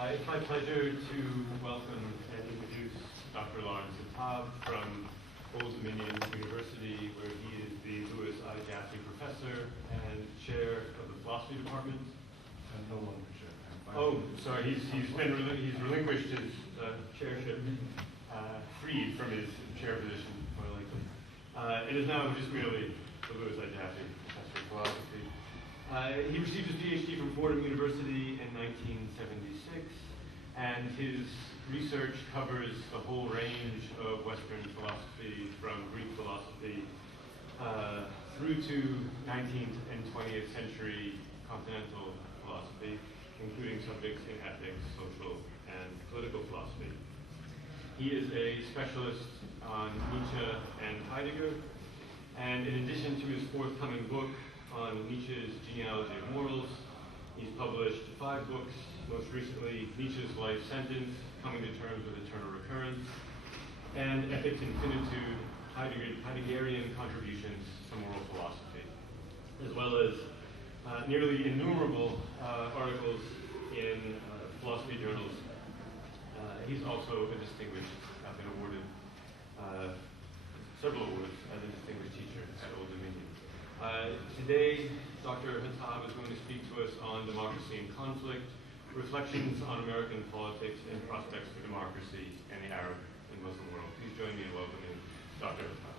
It's my pleasure to welcome and introduce Dr. Lawrence Hatab from Old Dominion University, where he is the Louis I. Jaffe Professor and Chair of the Philosophy Department. I'm no longer chair. Oh, sorry, he's relinquished his chairship, freed from his chair position, more likely. It is now just merely the Louis I. Jaffe Professor of Philosophy. He received his PhD from Fordham University in 1976, and his research covers a whole range of Western philosophy, from Greek philosophy through to 19th and 20th century Continental philosophy, including subjects in ethics, social, and political philosophy. He is a specialist on Nietzsche and Heidegger, and in addition to his forthcoming book on Nietzsche's Genealogy of Morals, he's published 5 books, most recently Nietzsche's Life Sentence, Coming to Terms with Eternal Recurrence, and Ethics in Finitude, Heideggerian Contributions to Moral Philosophy, as well as nearly innumerable articles in philosophy journals. He's also a distinguished, been awarded several awards as a distinguished teacher at Old Dominion. Today, Dr. Hatab is going to speak to us on democracy and conflict, reflections on American politics and prospects for democracy in the Arab and Muslim world. Please join me in welcoming Dr. Hatab.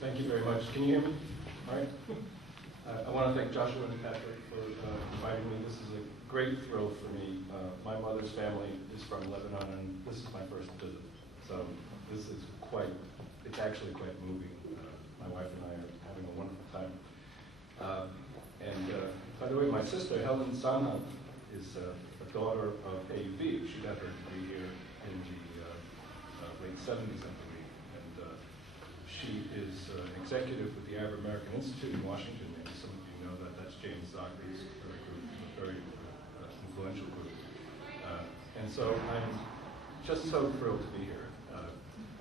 Thank you very much. Can you hear me? All right. I want to thank Joshua and Patrick for inviting me. This is a great thrill for me. My mother's family is from Lebanon, and this is my first visit. So this is it's actually quite moving. My wife and I are having a wonderful time. By the way, my sister, Helen Sanha, is a daughter of AUB. She got her degree here in the late 70s, I believe. And she is an executive with the Arab American Institute in Washington. Maybe some of you know that. That's James Zachry's group, a very influential group. And so I'm just so thrilled to be here.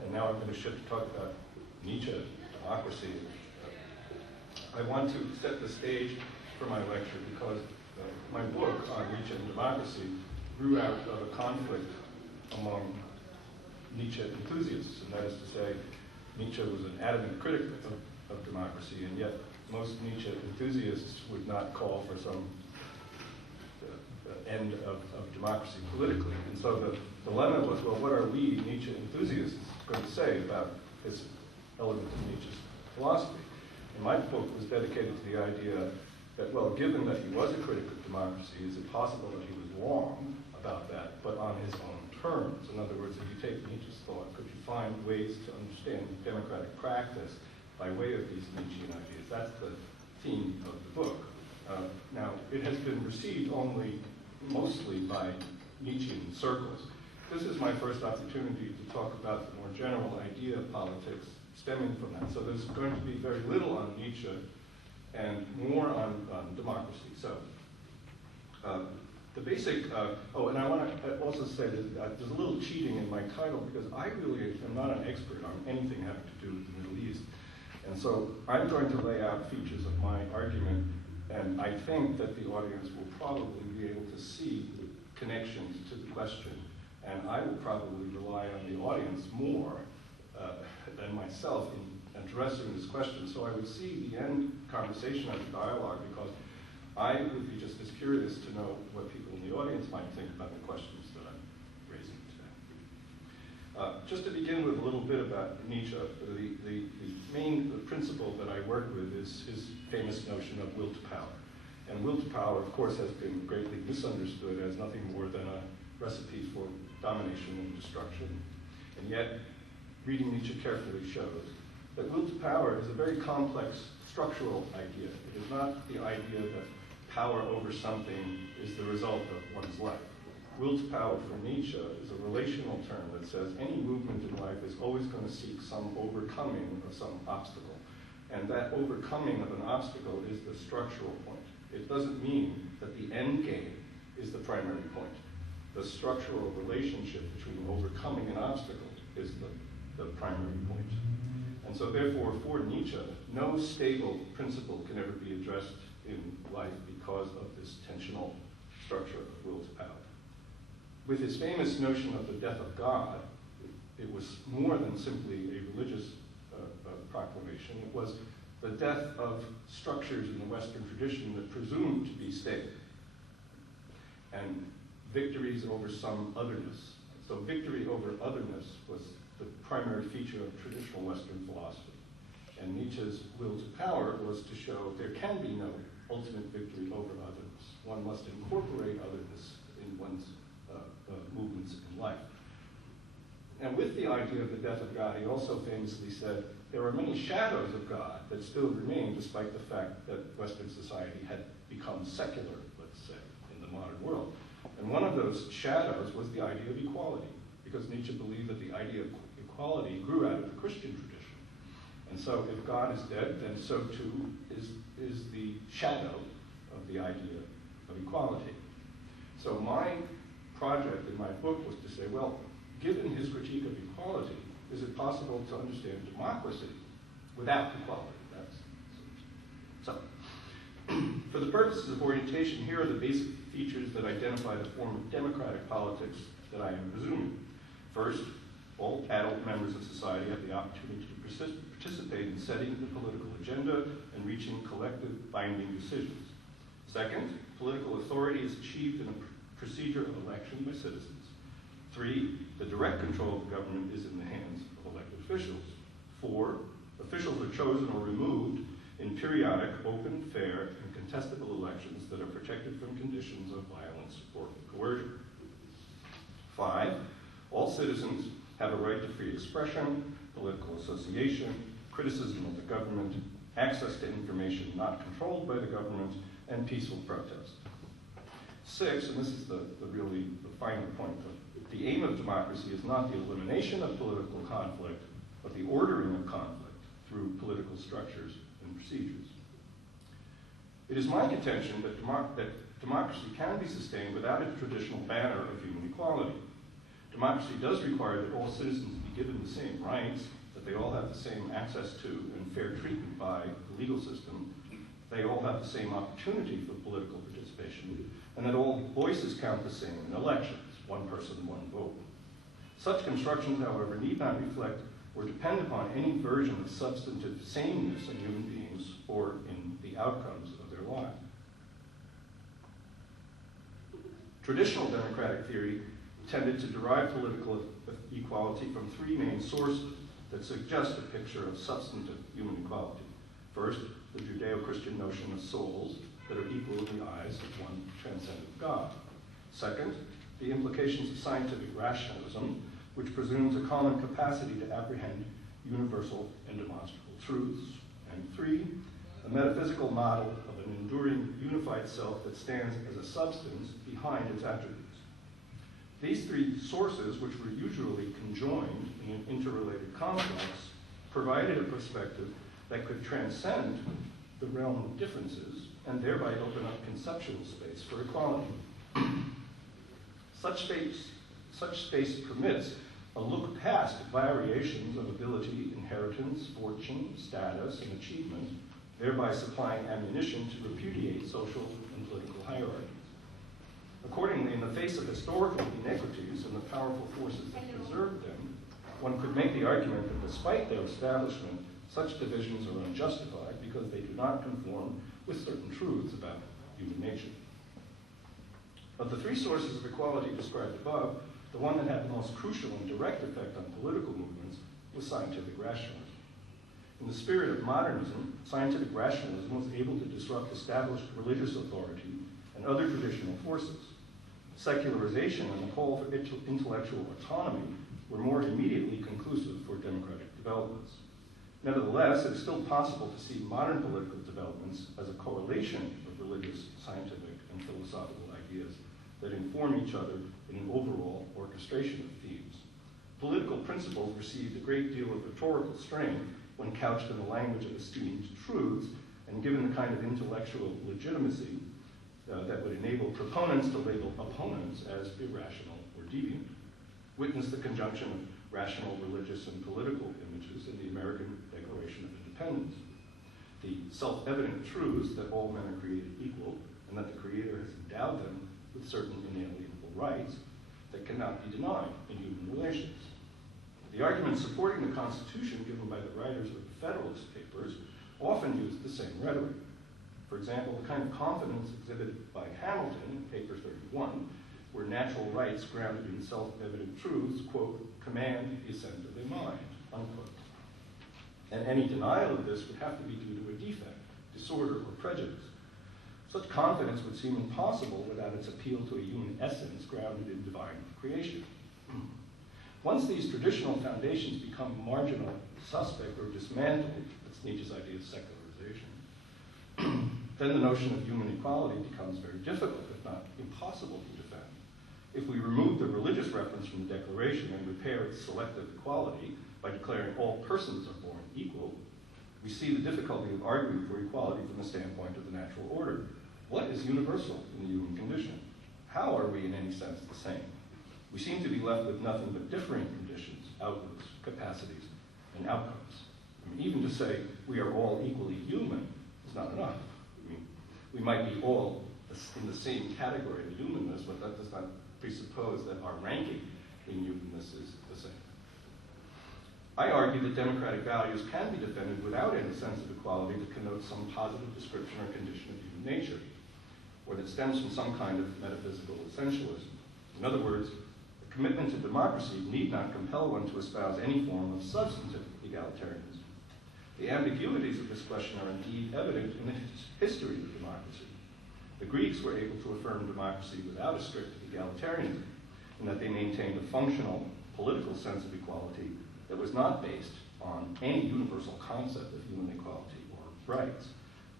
And now I'm going to shift to talk about Nietzsche, democracy. I want to set the stage for my lecture because my book on Nietzsche and democracy grew out of a conflict among Nietzsche enthusiasts, and that is to say, Nietzsche was an adamant critic of democracy, and yet most Nietzsche enthusiasts would not call for some end of democracy politically. And so the dilemma was, well, what are we Nietzsche enthusiasts going to say about this element of Nietzsche's philosophy? And my book was dedicated to the idea that, well, given that he was a critic of democracy, is it possible that he was wrong about that, but on his own terms? In other words, if you take Nietzsche's thought, could you find ways to understand democratic practice by way of these Nietzschean ideas? That's the theme of the book. Now, it has been received mostly by Nietzschean circles. This is my first opportunity to talk about the more general idea of politics stemming from that. So there's going to be very little on Nietzsche and more on democracy. So the basic, and I want to also say that there's a little cheating in my title because I really am not an expert on anything having to do with the Middle East. And so I'm going to lay out features of my argument, and I think that the audience will probably be able to see connections to the question. And I will probably rely on the audience more than myself in addressing this question. So I would see the end conversation as a dialogue because I would be just as curious to know what people in the audience might think about the questions that I'm raising today. Just to begin with a little bit about Nietzsche, the main principle that I work with is his famous notion of will to power. And will to power, of course, has been greatly misunderstood as nothing more than a recipe for domination and destruction. And yet, reading Nietzsche carefully shows that will to power is a very complex structural idea. It is not the idea that power over something is the result of one's life. Will to power for Nietzsche is a relational term that says any movement in life is always going to seek some overcoming of some obstacle. And that overcoming of an obstacle is the structural point. It doesn't mean that the end game is the primary point. The structural relationship between overcoming an obstacle is the primary point. And so therefore, for Nietzsche, no stable principle can ever be addressed in life with his famous notion of the death of God, it was more than simply a religious proclamation. It was the death of structures in the Western tradition that presumed to be stable, and victories over some otherness. So victory over otherness was the primary feature of traditional Western philosophy. And Nietzsche's will to power was to show there can be no ultimate victory over otherness. One must incorporate otherness in one's movements in life. And with the idea of the death of God, he also famously said, there are many shadows of God that still remain despite the fact that Western society had become secular, let's say, in the modern world. And one of those shadows was the idea of equality, because Nietzsche believed that the idea of equality grew out of the Christian tradition. And so if God is dead, then so too is the shadow of the idea of equality. So my project in my book was to say, well, given his critique of equality, is it possible to understand democracy without equality? So, for the purposes of orientation, here are the basic features that identify the form of democratic politics that I am resuming. First, all adult members of society have the opportunity to participate in setting the political agenda and reaching collective binding decisions. Second, political authority is achieved in a procedure of election by citizens. 3, the direct control of the government is in the hands of elected officials. 4, officials are chosen or removed in periodic, open, fair, and contestable elections that are protected from conditions of violence or coercion. 5, all citizens have a right to free expression, political association, criticism of the government, access to information not controlled by the government, and peaceful protest. 6, and this is the final point, the aim of democracy is not the elimination of political conflict, but the ordering of conflict through political structures and procedures. It is my contention that democracy can be sustained without its traditional banner of human equality. Democracy does require that all citizens be given the same rights, that they all have the same access to and fair treatment by the legal system, they all have the same opportunity for political participation, and that all voices count the same in elections, one person, one vote. Such constructions, however, need not reflect or depend upon any version of substantive sameness in human beings or in the outcomes of their lives. Traditional democratic theory tended to derive political equality from 3 main sources that suggest a picture of substantive human equality. First, the Judeo-Christian notion of souls that are equal in the eyes of one transcendent God. Second, the implications of scientific rationalism, which presumes a common capacity to apprehend universal and demonstrable truths. And 3, a metaphysical model of an enduring unified self that stands as a substance behind its attributes. These 3 sources, which were usually conjoined in an interrelated complex, provided a perspective that could transcend the realm of differences and thereby open up conceptual space for equality. Such space permits a look past variations of ability, inheritance, fortune, status, and achievement, thereby supplying ammunition to repudiate social and political hierarchies. Accordingly, in the face of historical inequities and the powerful forces that preserved them, one could make the argument that despite their establishment, such divisions are unjustified because they do not conform with certain truths about human nature. Of the 3 sources of equality described above, the one that had the most crucial and direct effect on political movements was scientific rationalism. In the spirit of modernism, scientific rationalism was able to disrupt established religious authority and other traditional forces. Secularization and the call for intellectual autonomy were more immediately conclusive for democratic developments. Nevertheless, it is still possible to see modern political developments as a correlation of religious, scientific, and philosophical ideas that inform each other in an overall orchestration of themes. Political principles received a great deal of rhetorical strain when couched in the language of esteemed truths and given the kind of intellectual legitimacy that would enable proponents to label opponents as irrational or deviant. Witness the conjunction of rational, religious, and political images in the American Declaration of Independence. The self-evident truths that all men are created equal and that the Creator has endowed them with certain inalienable rights that cannot be denied in human relations. The arguments supporting the Constitution given by the writers of the Federalist Papers often used the same rhetoric. For example, the kind of confidence exhibited by Hamilton in paper 31, where natural rights grounded in self-evident truths, quote, command the assent of the mind, unquote. And any denial of this would have to be due to a defect, disorder, or prejudice. Such confidence would seem impossible without its appeal to a human essence grounded in divine creation. Once these traditional foundations become marginal, suspect, or dismantled, that's Nietzsche's idea of secularization, then the notion of human equality becomes very difficult, if not impossible, to defend. If we remove the religious reference from the Declaration and repair its selective equality by declaring all persons are born equal, we see the difficulty of arguing for equality from the standpoint of the natural order. What is universal in the human condition? How are we in any sense the same? We seem to be left with nothing but differing conditions, outlooks, capacities, and outcomes. I mean, even to say we are all equally human is not enough. I mean, we might be all in the same category of humanness, but that does not presuppose that our ranking in humanness is the same. I argue that democratic values can be defended without any sense of equality that connotes some positive description or condition of human nature, or that stems from some kind of metaphysical essentialism. In other words, the commitment to democracy need not compel one to espouse any form of substantive egalitarianism. The ambiguities of this question are indeed evident in the history of democracy. The Greeks were able to affirm democracy without a strict egalitarianism, in that they maintained a functional political sense of equality that was not based on any universal concept of human equality or rights.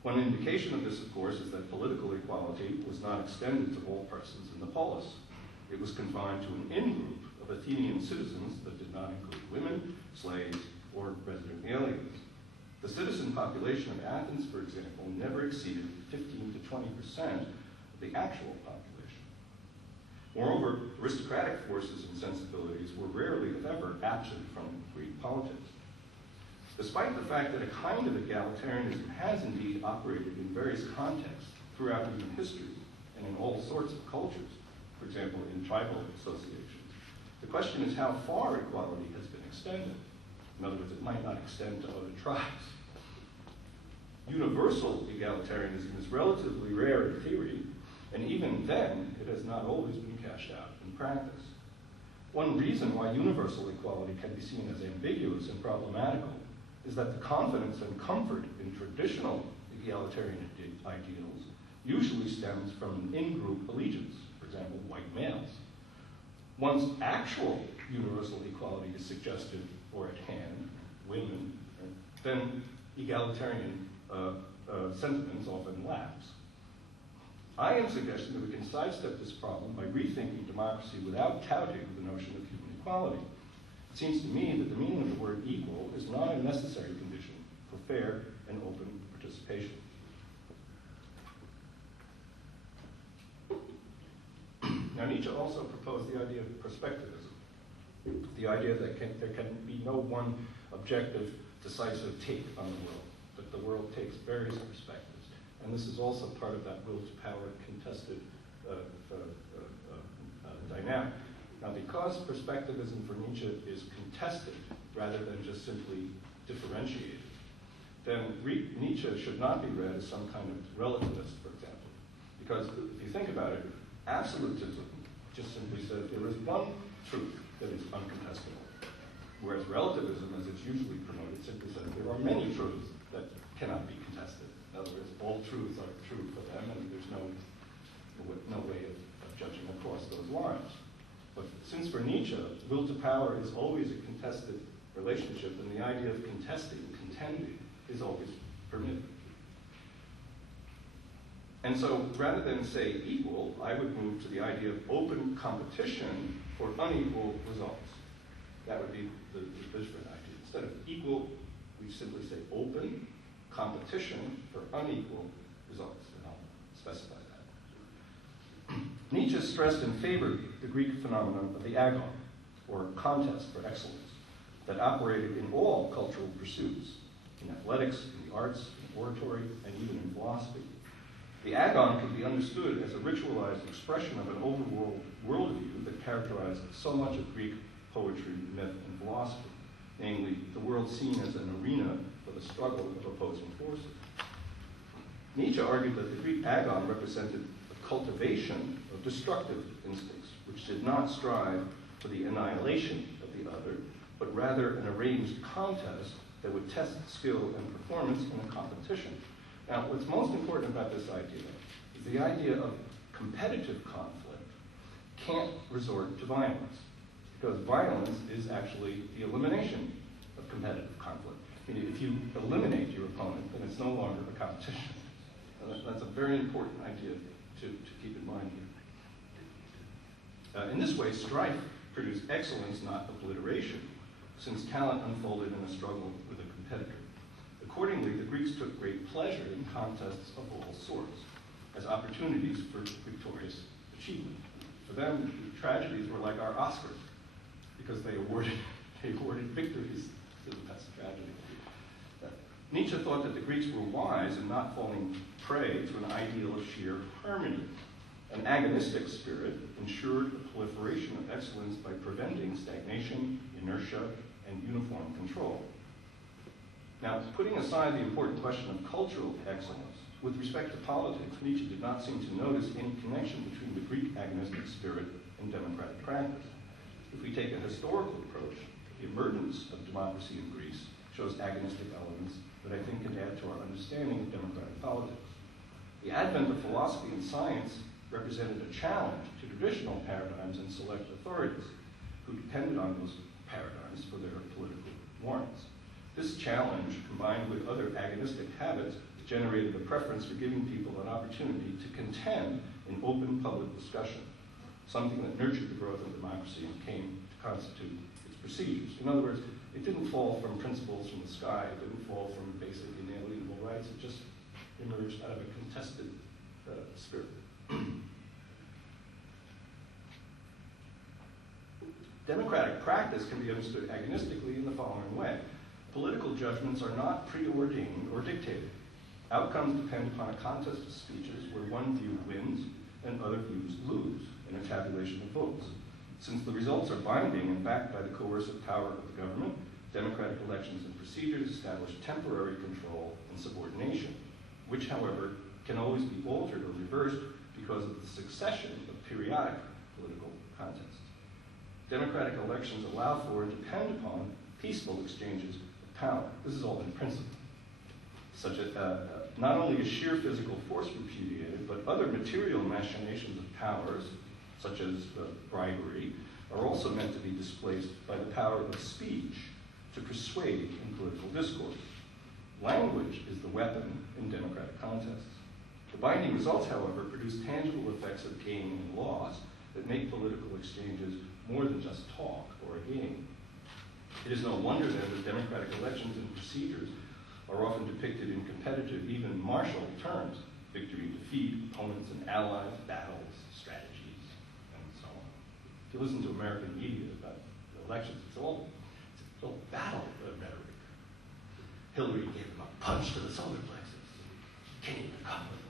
One indication of this, of course, is that political equality was not extended to all persons in the polis. It was confined to an in-group of Athenian citizens that did not include women, slaves, or resident aliens. The citizen population of Athens, for example, never exceeded 15 to 20% of the actual population. Moreover, aristocratic forces and sensibilities were rarely, if ever, absent from Greek politics. Despite the fact that a kind of egalitarianism has indeed operated in various contexts throughout human history and in all sorts of cultures, for example, in tribal associations, the question is how far equality has been extended. In other words, it might not extend to other tribes. Universal egalitarianism is relatively rare in theory, and even then, it has not always been cashed out in practice. One reason why universal equality can be seen as ambiguous and problematical is that the confidence and comfort in traditional egalitarian ideals usually stems from an in-group allegiance, for example, white males. Once actual universal equality is suggested or at hand, women, then egalitarian sentiments often lapse. I am suggesting that we can sidestep this problem by rethinking democracy without touting the notion of human equality. It seems to me that the meaning of the word equal is not a necessary condition for fair and open participation. Now, Nietzsche also proposed the idea of perspectivism, the idea that there can be no one objective, decisive take on the world, that the world takes various perspectives. And this is also part of that will to power contested dynamic. Now, because perspectivism for Nietzsche is contested rather than just simply differentiated, then Nietzsche should not be read as some kind of relativist, for example. Because if you think about it, absolutism just simply says there is one truth that is uncontestable, whereas relativism, as it's usually promoted, simply says there are many truths that cannot be contested. In other words, all truths are true for them, and there's no way of judging across those lines. But since for Nietzsche, will to power is always a contested relationship, and the idea of contesting, contending, is always permitted. And so, rather than say equal, I would move to the idea of open competition for unequal results. That would be the different idea. Instead of equal, we simply say open competition for unequal results, and I'll specify that. Nietzsche stressed and favored the Greek phenomenon of the agon, or contest for excellence, that operated in all cultural pursuits, in athletics, in the arts, in oratory, and even in philosophy. The agon could be understood as a ritualized expression of an overworld worldview that characterized so much of Greek poetry, myth, and philosophy, namely the world seen as an arena for the struggle of opposing forces. Nietzsche argued that the Greek agon represented the cultivation of destructive instincts, which did not strive for the annihilation of the other, but rather an arranged contest that would test skill and performance in a competition. Now, what's most important about this idea is the idea of competitive conflict can't resort to violence, because violence is actually the elimination of competitive conflict. I mean, if you eliminate your opponent, then it's no longer a competition. And that's a very important idea to keep in mind here. In this way, strife produced excellence, not obliteration, since talent unfolded in a struggle with a competitor. Accordingly, the Greeks took great pleasure in contests of all sorts as opportunities for victorious achievement. For them, tragedies were like our Oscars, because they awarded victories to the best tragedy. Nietzsche thought that the Greeks were wise in not falling prey to an ideal of sheer harmony. An agonistic spirit ensured the proliferation of excellence by preventing stagnation, inertia, and uniform control. Now, putting aside the important question of cultural excellence, with respect to politics, Nietzsche did not seem to notice any connection between the Greek agonistic spirit and democratic practice. If we take a historical approach, the emergence of democracy in Greece shows agonistic elements that I think can add to our understanding of democratic politics. The advent of philosophy and science represented a challenge to traditional paradigms and select authorities who depended on those paradigms for their political warrants. This challenge, combined with other agonistic habits, generated a preference for giving people an opportunity to contend in open public discussion, something that nurtured the growth of democracy and came to constitute its procedures. In other words, it didn't fall from principles from the sky, it didn't fall from basic inalienable rights, it just emerged out of a contested spirit. Democratic practice can be understood agonistically in the following way. Political judgments are not preordained or dictated. Outcomes depend upon a contest of speeches where one view wins and other views lose in a tabulation of votes. Since the results are binding and backed by the coercive power of the government, democratic elections and procedures establish temporary control and subordination, which, however, can always be altered or reversed because of the succession of periodic political contests. Democratic elections allow for and depend upon peaceful exchanges of power. This is all in principle. Such as not only is sheer physical force repudiated, but other material machinations of powers, such as bribery, are also meant to be displaced by the power of speech to persuade in political discourse. Language is the weapon in democratic contests. The binding results, however, produce tangible effects of gain and loss that make political exchanges more than just talk or a game. It is no wonder then that democratic elections and procedures are often depicted in competitive, even martial terms: victory, defeat, opponents and allies, battles, strategies, and so on. If you listen to American media about the elections, it's all battle rhetoric. Hillary gave him a punch to the solar plexus. Can't even come with it.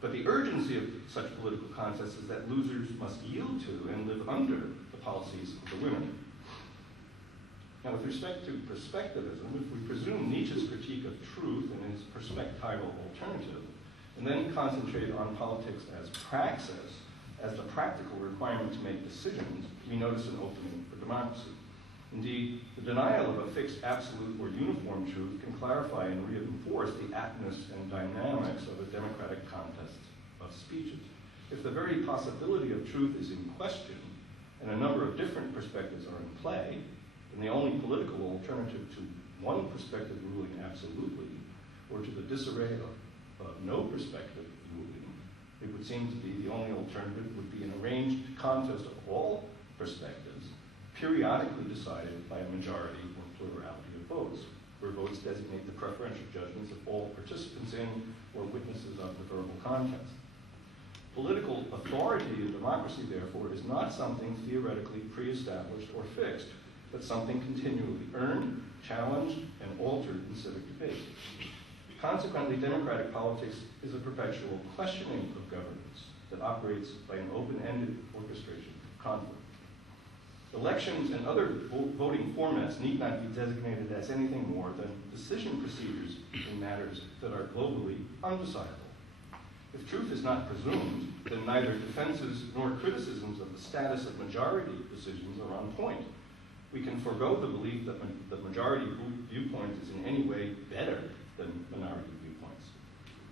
But the urgency of such political contests is that losers must yield to and live under the policies of the winner. Now, with respect to perspectivism, if we presume Nietzsche's critique of truth and his perspectival alternative, and then concentrate on politics as praxis, as the practical requirement to make decisions, we notice an opening for democracy. Indeed, the denial of a fixed, absolute, or uniform truth can clarify and reinforce the aptness and dynamics of a democratic contest of speeches. If the very possibility of truth is in question, and a number of different perspectives are in play, then the only political alternative to one perspective ruling absolutely, or to the disarray of no perspective ruling, it would seem to be the only alternative would be an arranged contest of all perspectives, periodically decided by a majority or plurality of votes, where votes designate the preferential judgments of all participants in or witnesses of the verbal contest. Political authority in democracy, therefore, is not something theoretically pre-established or fixed, but something continually earned, challenged, and altered in civic debate. Consequently, democratic politics is a perpetual questioning of governance that operates by an open-ended orchestration of conflict. Elections and other voting formats need not be designated as anything more than decision procedures in matters that are globally undecidable. If truth is not presumed, then neither defenses nor criticisms of the status of majority decisions are on point. We can forego the belief that the majority viewpoint is in any way better than minority viewpoints.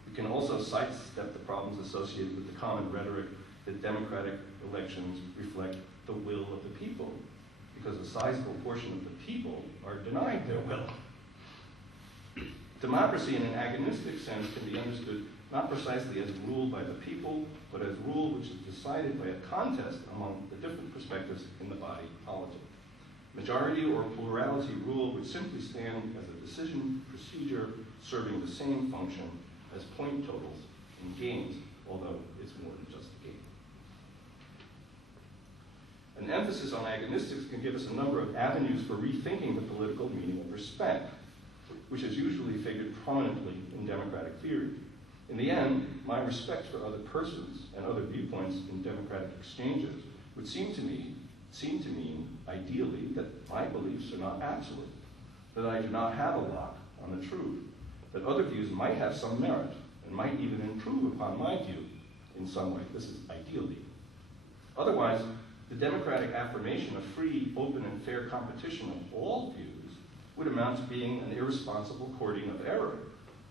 We can also sidestep the problems associated with the common rhetoric that democratic elections reflect the will of the people, because a sizable portion of the people are denied their will. Democracy in an agonistic sense can be understood not precisely as rule by the people, but as rule which is decided by a contest among the different perspectives in the body politic. Majority or plurality rule would simply stand as a decision procedure serving the same function as point totals in games, although it's more than just a game. An emphasis on agonistics can give us a number of avenues for rethinking the political meaning of respect, which has usually figured prominently in democratic theory. In the end, my respect for other persons and other viewpoints in democratic exchanges would seem to mean, ideally, that my beliefs are not absolute, that I do not have a lock on the truth, that other views might have some merit and might even improve upon my view in some way. This is ideally. Otherwise, the democratic affirmation of free, open, and fair competition of all views would amount to being an irresponsible courting of error,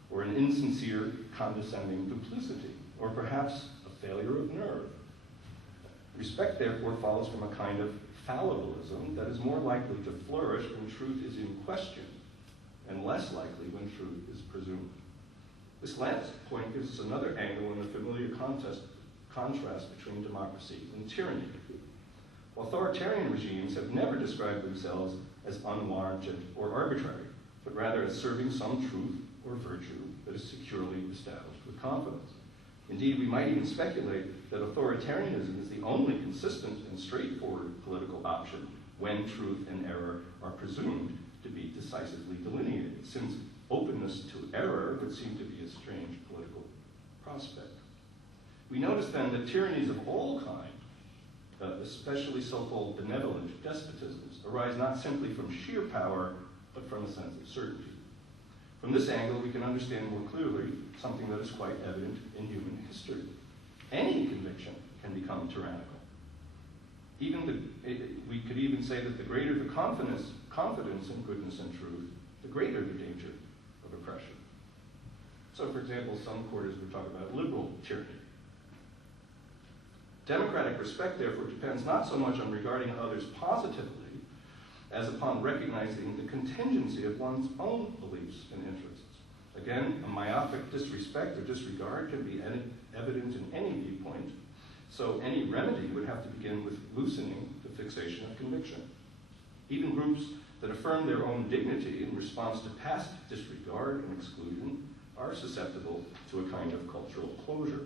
or an insincere, condescending duplicity, or perhaps a failure of nerve. Respect, therefore, follows from a kind of fallibilism that is more likely to flourish when truth is in question, and less likely when truth is presumed. This last point gives us another angle in the familiar contrast between democracy and tyranny. Authoritarian regimes have never described themselves as unwarranted or arbitrary, but rather as serving some truth or virtue that is securely established with confidence. Indeed, we might even speculate that authoritarianism is the only consistent and straightforward political option when truth and error are presumed to be decisively delineated, since openness to error would seem to be a strange political prospect. We notice then that tyrannies of all kinds, especially so-called benevolent despotisms, arise not simply from sheer power, but from a sense of certainty. From this angle, we can understand more clearly something that is quite evident in human history. Any conviction can become tyrannical. We could even say that the greater the confidence in goodness and truth, the greater the danger of oppression. So, for example, some quarters would talk about liberal tyranny. Democratic respect, therefore, depends not so much on regarding others positively as upon recognizing the contingency of one's own beliefs and interests. Again, a myopic disrespect or disregard can be evident in any viewpoint, so any remedy would have to begin with loosening the fixation of conviction. Even groups that affirm their own dignity in response to past disregard and exclusion are susceptible to a kind of cultural closure.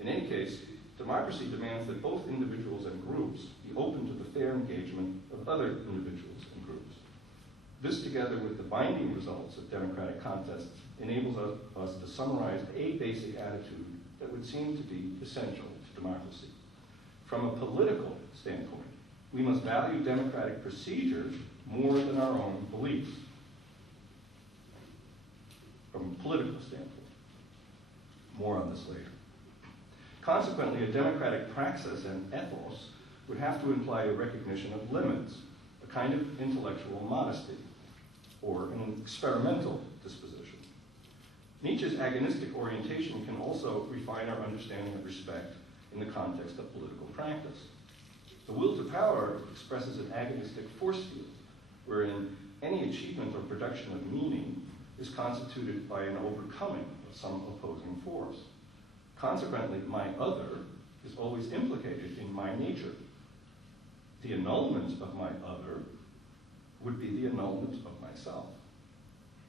In any case, democracy demands that both individuals and groups be open to the fair engagement of other individuals and groups. This, together with the binding results of democratic contests, enables us to summarize a basic attitude that would seem to be essential to democracy. From a political standpoint, we must value democratic procedures more than our own beliefs. From a political standpoint. More on this later. Consequently, a democratic praxis and ethos would have to imply a recognition of limits, a kind of intellectual modesty, or an experimental disposition. Nietzsche's agonistic orientation can also refine our understanding of respect in the context of political practice. The will to power expresses an agonistic force field, wherein any achievement or production of meaning is constituted by an overcoming of some opposing force. Consequently, my other is always implicated in my nature. The annulment of my other would be the annulment of myself.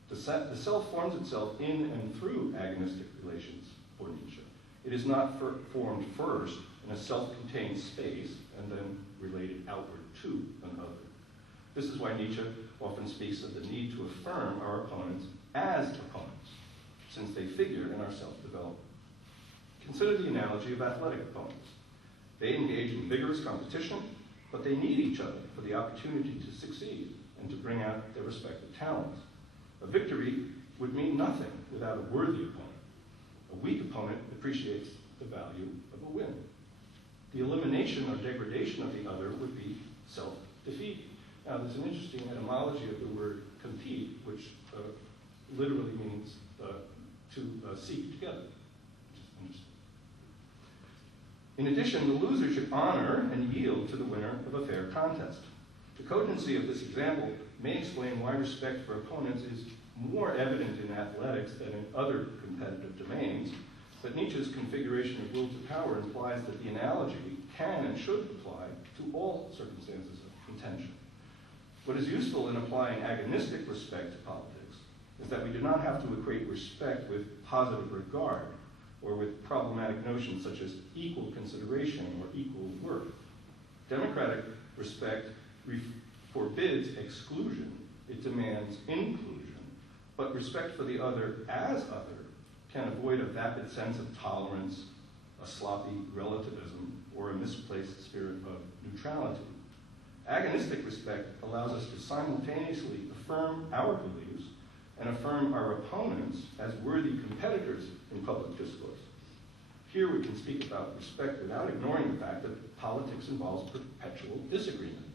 The self forms itself in and through agonistic relations for Nietzsche. It is not formed first in a self-contained space and then related outward to an other. This is why Nietzsche often speaks of the need to affirm our opponents as opponents, since they figure in our self-development. Consider the analogy of athletic opponents. They engage in vigorous competition, but they need each other for the opportunity to succeed and to bring out their respective talents. A victory would mean nothing without a worthy opponent. A weak opponent appreciates the value of a win. The elimination or degradation of the other would be self-defeating. Now, there's an interesting etymology of the word compete, which literally means to seek together. Which is interesting. In addition, the loser should honor and yield to the winner of a fair contest. The cogency of this example may explain why respect for opponents is more evident in athletics than in other competitive domains, but Nietzsche's configuration of will to power implies that the analogy can and should apply to all circumstances of contention. What is useful in applying agonistic respect to politics is that we do not have to equate respect with positive regard or with problematic notions such as equal consideration or equal worth. Democratic respect forbids exclusion, it demands inclusion, but respect for the other as other can avoid a vapid sense of tolerance, a sloppy relativism, or a misplaced spirit of neutrality. Agonistic respect allows us to simultaneously affirm our beliefs and affirm our opponents as worthy competitors in public discourse. Here we can speak about respect without ignoring the fact that politics involves perpetual disagreement.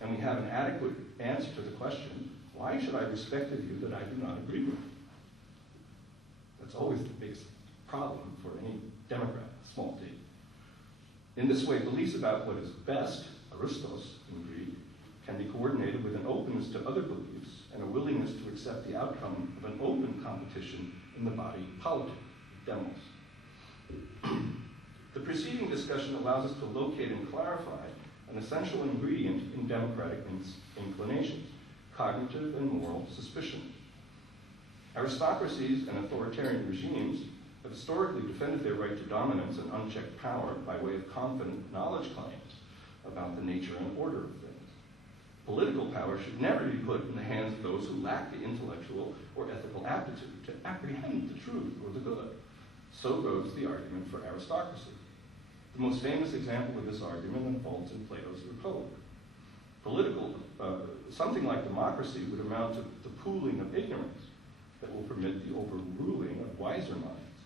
And we have an adequate answer to the question, why should I respect a view that I do not agree with? That's always the biggest problem for any Democrat, small d. In this way, beliefs about what is best, aristos in Greek, can be coordinated with an openness to other beliefs and a willingness to accept the outcome of an open competition in the body politic, demos. The preceding discussion allows us to locate and clarify an essential ingredient in democratic inclinations, cognitive and moral suspicion. Aristocracies and authoritarian regimes have historically defended their right to dominance and unchecked power by way of confident knowledge claims about the nature and order of things. Political power should never be put in the hands of those who lack the intellectual or ethical aptitude to apprehend the truth or the good. So goes the argument for aristocracy. The most famous example of this argument unfolds in Plato's Republic. Something like democracy would amount to the pooling of ignorance that will permit the overruling of wiser minds.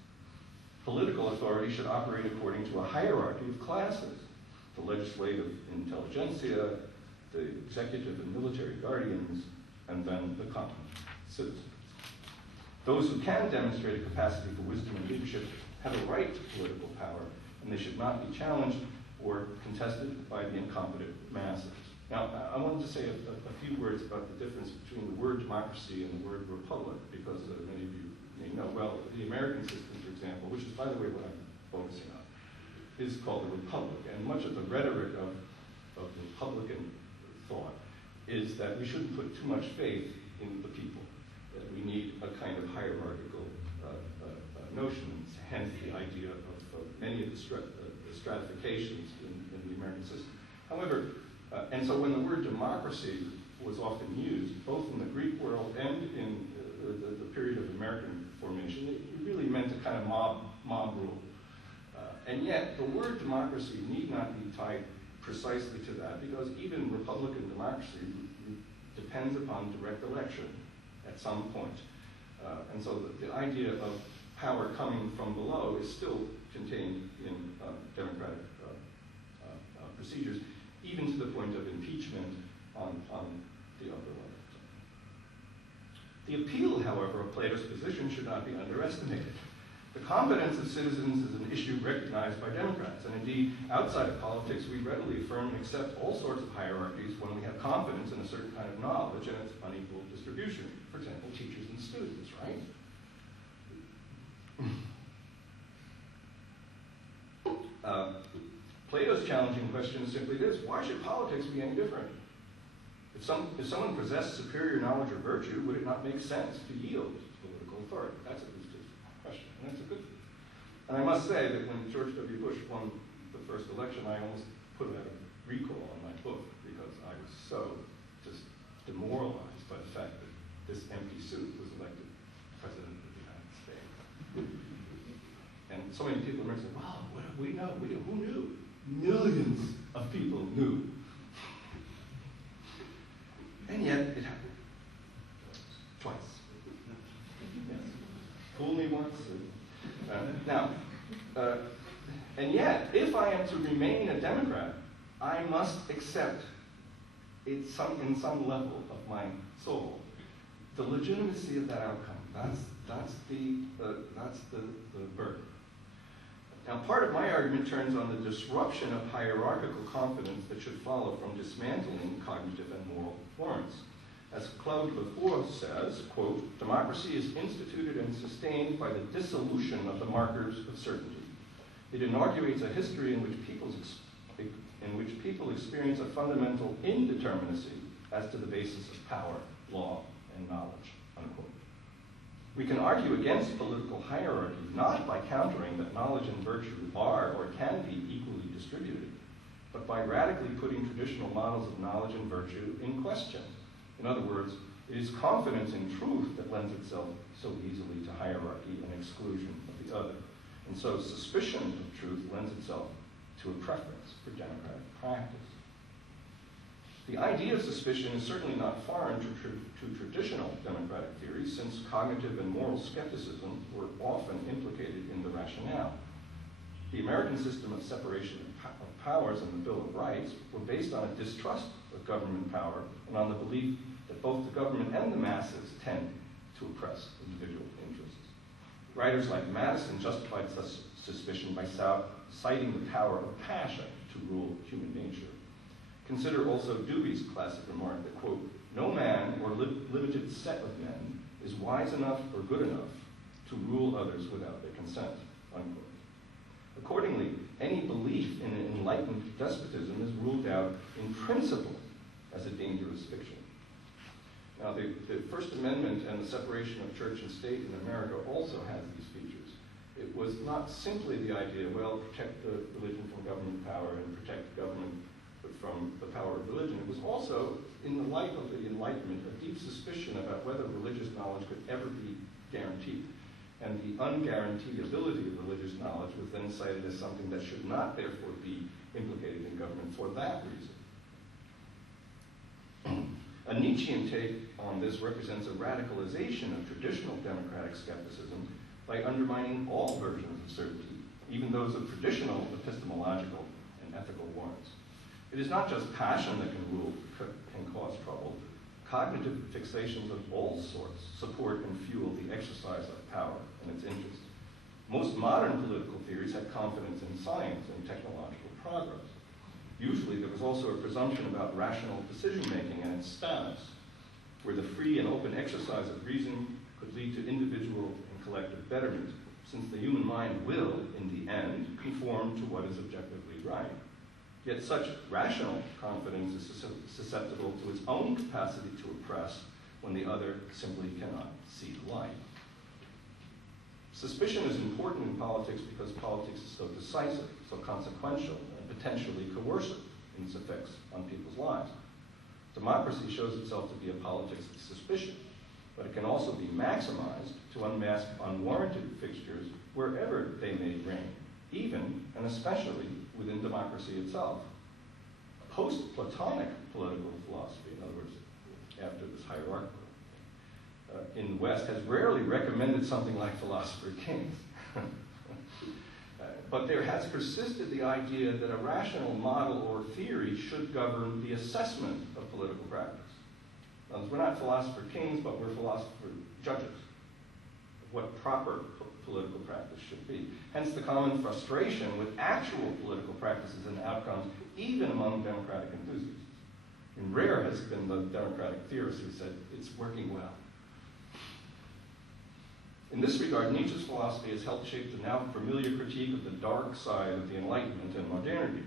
Political authority should operate according to a hierarchy of classes: the legislative intelligentsia, the executive and military guardians, and then the common citizens. Those who can demonstrate a capacity for wisdom and leadership have a right to political power, and they should not be challenged or contested by the incompetent masses. Now, I wanted to say a few words about the difference between the word democracy and the word republic, because many of you may know. Well, the American system, for example, which is, by the way, what I'm focusing on, is called the republic. And much of the rhetoric of Republican thought is that we shouldn't put too much faith in the people, that we need a kind of hierarchical notion, hence the idea of many of the stratifications in the American system. However, and so when the word democracy was often used, both in the Greek world and in the period of American formation, it really meant a kind of mob rule. And yet, the word democracy need not be tied precisely to that, because even Republican democracy depends upon direct election at some point. And so the idea of power coming from below is still contained in democratic procedures, even to the point of impeachment on the upper level. The appeal, however, of Plato's position should not be underestimated. The confidence of citizens is an issue recognized by Democrats, and indeed, outside of politics, we readily affirm and accept all sorts of hierarchies when we have confidence in a certain kind of knowledge and its unequal distribution. For example, teachers and students, right? Plato's challenging question is simply this: why should politics be any different? If someone possessed superior knowledge or virtue, would it not make sense to yield to political authority? That's at least his question, and that's a good thing. And I must say that when George W. Bush won the first election, I almost put out a recall on my book because I was so just demoralized by the fact that this empty suit was elected president of the United States. And so many people are saying, wow, what do we know? Who knew? Millions of people knew. And yet, it happened. Twice. Yes. Fool me once. And yet, if I am to remain a Democrat, I must accept in some level of my soul the legitimacy of that outcome. That's the burden. Now, part of my argument turns on the disruption of hierarchical confidence that should follow from dismantling cognitive and moral warrants. As Claude Lefort says, quote, democracy is instituted and sustained by the dissolution of the markers of certainty. It inaugurates a history in which people experience a fundamental indeterminacy as to the basis of power, law, and knowledge, unquote. We can argue against political hierarchy not by countering that knowledge and virtue are or can be equally distributed, but by radically putting traditional models of knowledge and virtue in question. In other words, it is confidence in truth that lends itself so easily to hierarchy and exclusion of the other. And so suspicion of truth lends itself to a preference for democratic practice. The idea of suspicion is certainly not foreign to traditional democratic theories, since cognitive and moral skepticism were often implicated in the rationale. The American system of separation of powers and the Bill of Rights were based on a distrust of government power and on the belief that both the government and the masses tend to oppress individual interests. Writers like Madison justified such suspicion by citing the power of passion to rule human nature. Consider also Dewey's classic remark that, quote, no man or limited set of men is wise enough or good enough to rule others without their consent, unquote. Accordingly, any belief in an enlightened despotism is ruled out in principle as a dangerous fiction. Now, the First Amendment and the separation of church and state in America also has these features. It was not simply the idea, well, protect the religion from government power and protect government from the power of religion. It was also, in the light of the Enlightenment, a deep suspicion about whether religious knowledge could ever be guaranteed. And the unguaranteed ability of religious knowledge was then cited as something that should not, therefore, be implicated in government for that reason. A Nietzschean take on this represents a radicalization of traditional democratic skepticism by undermining all versions of certainty, even those of traditional epistemological and ethical warrants. It is not just passion that can cause trouble. Cognitive fixations of all sorts support and fuel the exercise of power and its interests. Most modern political theories had confidence in science and technological progress. Usually there was also a presumption about rational decision-making and its status, where the free and open exercise of reason could lead to individual and collective betterment, since the human mind will, in the end, conform to what is objectively right. Yet such rational confidence is susceptible to its own capacity to oppress when the other simply cannot see the light. Suspicion is important in politics because politics is so decisive, so consequential, and potentially coercive in its effects on people's lives. Democracy shows itself to be a politics of suspicion, but it can also be maximized to unmask unwarranted fixtures wherever they may reign, even and especially within democracy itself. Post-Platonic political philosophy, in other words, after this hierarchical, in the West, has rarely recommended something like philosopher kings. But there has persisted the idea that a rational model or theory should govern the assessment of political practice. We're not philosopher kings, but we're philosopher judges of what proper political practice should be. Hence the common frustration with actual political practices and outcomes, even among democratic enthusiasts. And rare has been the democratic theorist who said, it's working well. In this regard, Nietzsche's philosophy has helped shape the now familiar critique of the dark side of the Enlightenment and modernity.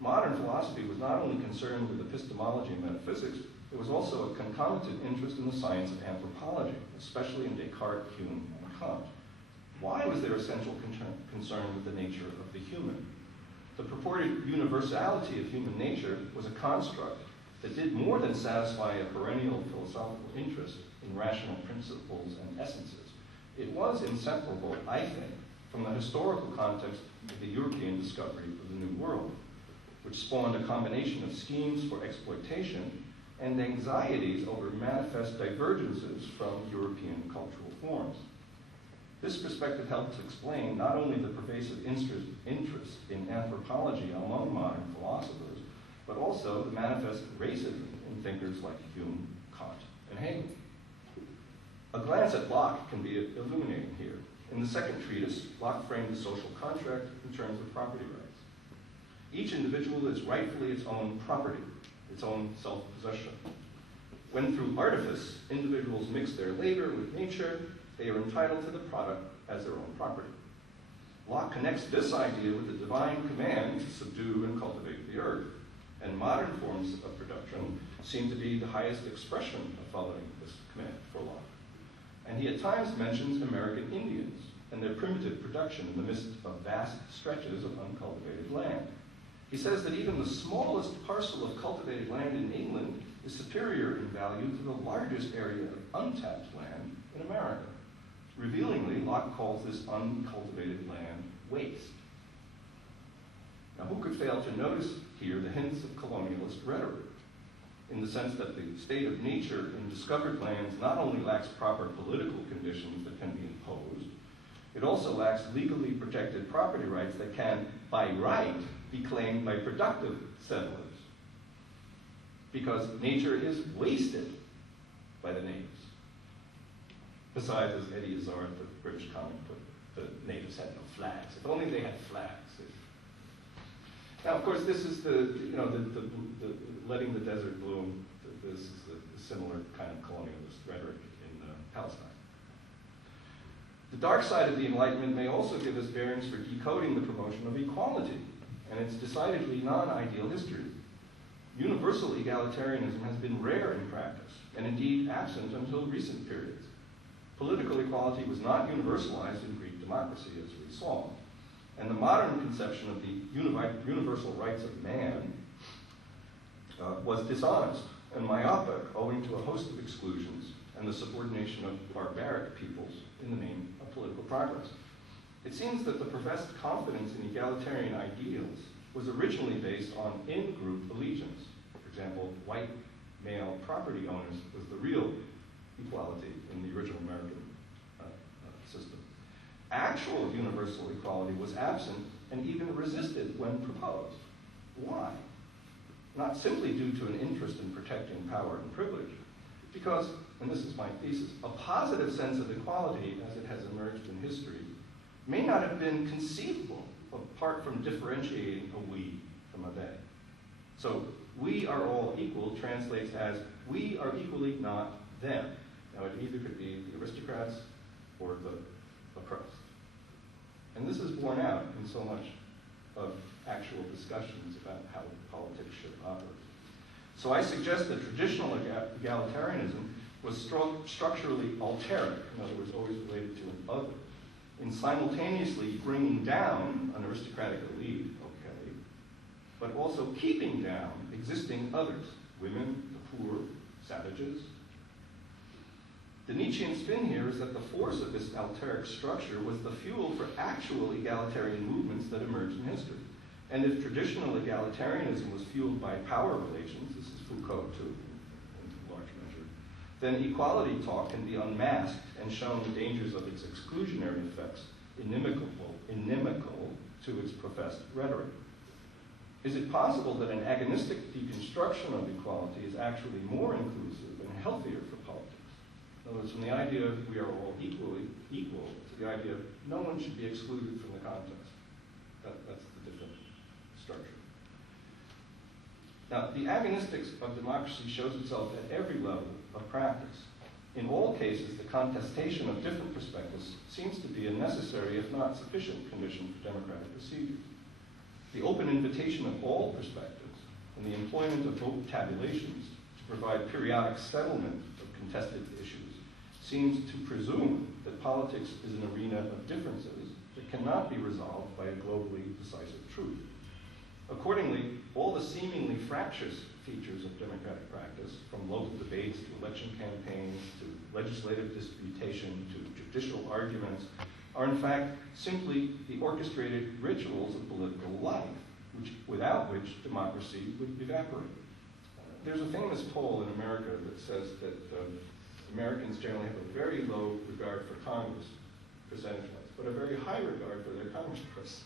Modern philosophy was not only concerned with epistemology and metaphysics, there was also a concomitant interest in the science of anthropology, especially in Descartes, Hume, and Kant. Why was there essential concern with the nature of the human? The purported universality of human nature was a construct that did more than satisfy a perennial philosophical interest in rational principles and essences. It was inseparable, I think, from the historical context of the European discovery of the New World, which spawned a combination of schemes for exploitation and anxieties over manifest divergences from European cultural forms. This perspective helps explain not only the pervasive interest in anthropology among modern philosophers, but also the manifest racism in thinkers like Hume, Kant, and Hegel. A glance at Locke can be illuminating here. In the second treatise, Locke framed the social contract in terms of property rights. Each individual is rightfully its own property, its own self-possession. When through artifice, individuals mix their labor with nature, they are entitled to the product as their own property. Locke connects this idea with the divine command to subdue and cultivate the earth, and modern forms of production seem to be the highest expression of following this command for Locke. And he at times mentions American Indians and their primitive production in the midst of vast stretches of uncultivated land. He says that even the smallest parcel of cultivated land in England is superior in value to the largest area of untapped land in America. Revealingly, Locke calls this uncultivated land waste. Now, who could fail to notice here the hints of colonialist rhetoric, in the sense that the state of nature in discovered lands not only lacks proper political conditions that can be imposed, it also lacks legally protected property rights that can, by right, be claimed by productive settlers, because nature is wasted by the natives. Besides, as Eddie Izzard, the British comic, put, the natives had no flags. If only they had flags. Now, of course, this is the letting the desert bloom. This is the similar kind of colonialist rhetoric in Palestine. The dark side of the Enlightenment may also give us bearings for decoding the promotion of equality and its decidedly non-ideal history. Universal egalitarianism has been rare in practice, and indeed absent until recent periods. Political equality was not universalized in Greek democracy, as we saw. And the modern conception of the universal rights of man was dishonest and myopic, owing to a host of exclusions and the subordination of barbaric peoples in the name of political progress. It seems that the professed confidence in egalitarian ideals was originally based on in-group allegiance. For example, white male property owners was the real equality in the original American system. Actual universal equality was absent and even resisted when proposed. Why? Not simply due to an interest in protecting power and privilege, because, and this is my thesis, a positive sense of equality as it has emerged in history may not have been conceivable apart from differentiating a we from a they. So, we are all equal translates as we are equally not them. Now, it either could be the aristocrats or the oppressed. And this is borne out in so much of actual discussions about how politics should operate. So I suggest that traditional egalitarianism was structurally alteric, in other words, always related to an other, in simultaneously bringing down an aristocratic elite, okay, but also keeping down existing others, women, the poor, savages. The Nietzschean spin here is that the force of this alteric structure was the fuel for actual egalitarian movements that emerged in history. And if traditional egalitarianism was fueled by power relations, this is Foucault too, in large measure, then equality talk can be unmasked and shown the dangers of its exclusionary effects, inimical to its professed rhetoric. Is it possible that an agonistic deconstruction of equality is actually more inclusive and healthier for politics? In other words, from the idea of we are all equal to the idea of no one should be excluded from the contest. That's the different structure. Now, the agonistics of democracy shows itself at every level of practice. In all cases, the contestation of different perspectives seems to be a necessary, if not sufficient, condition for democratic procedure. The open invitation of all perspectives and the employment of vote tabulations to provide periodic settlement of contested issues seems to presume that politics is an arena of differences that cannot be resolved by a globally decisive truth. Accordingly, all the seemingly fractious features of democratic practice, from local debates to election campaigns to legislative disputation to judicial arguments are in fact simply the orchestrated rituals of political life, without which democracy would evaporate. There's a famous poll in America that says that Americans generally have a very low regard for Congress, percentage-wise, but a very high regard for their congressperson.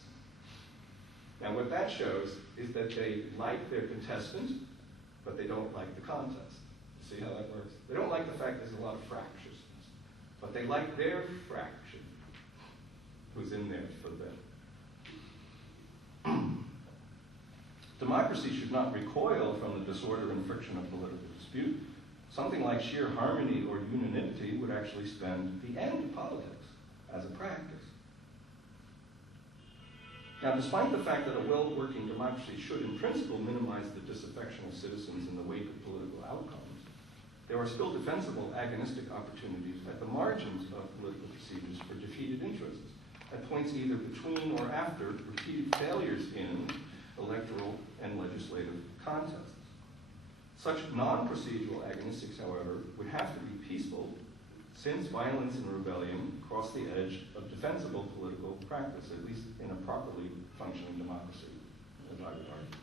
Now what that shows is that they like their contestant, but they don't like the contest. See how that works? They don't like the fact there's a lot of fractiousness, but they like their fraction, who's in there for them. Democracy should not recoil from the disorder and friction of political dispute. Something like sheer harmony or unanimity would actually spend the end of politics as a practice. Now, despite the fact that a well-working democracy should, in principle, minimize the disaffection of citizens in the wake of political outcomes, there are still defensible agonistic opportunities at the margins of political procedures for defeated interests, at points either between or after repeated failures in electoral and legislative contests. Such non-procedural agonistics, however, would have to be peaceful, since violence and rebellion cross the edge of defensible political practice, at least in a properly functioning democracy, as I would argue.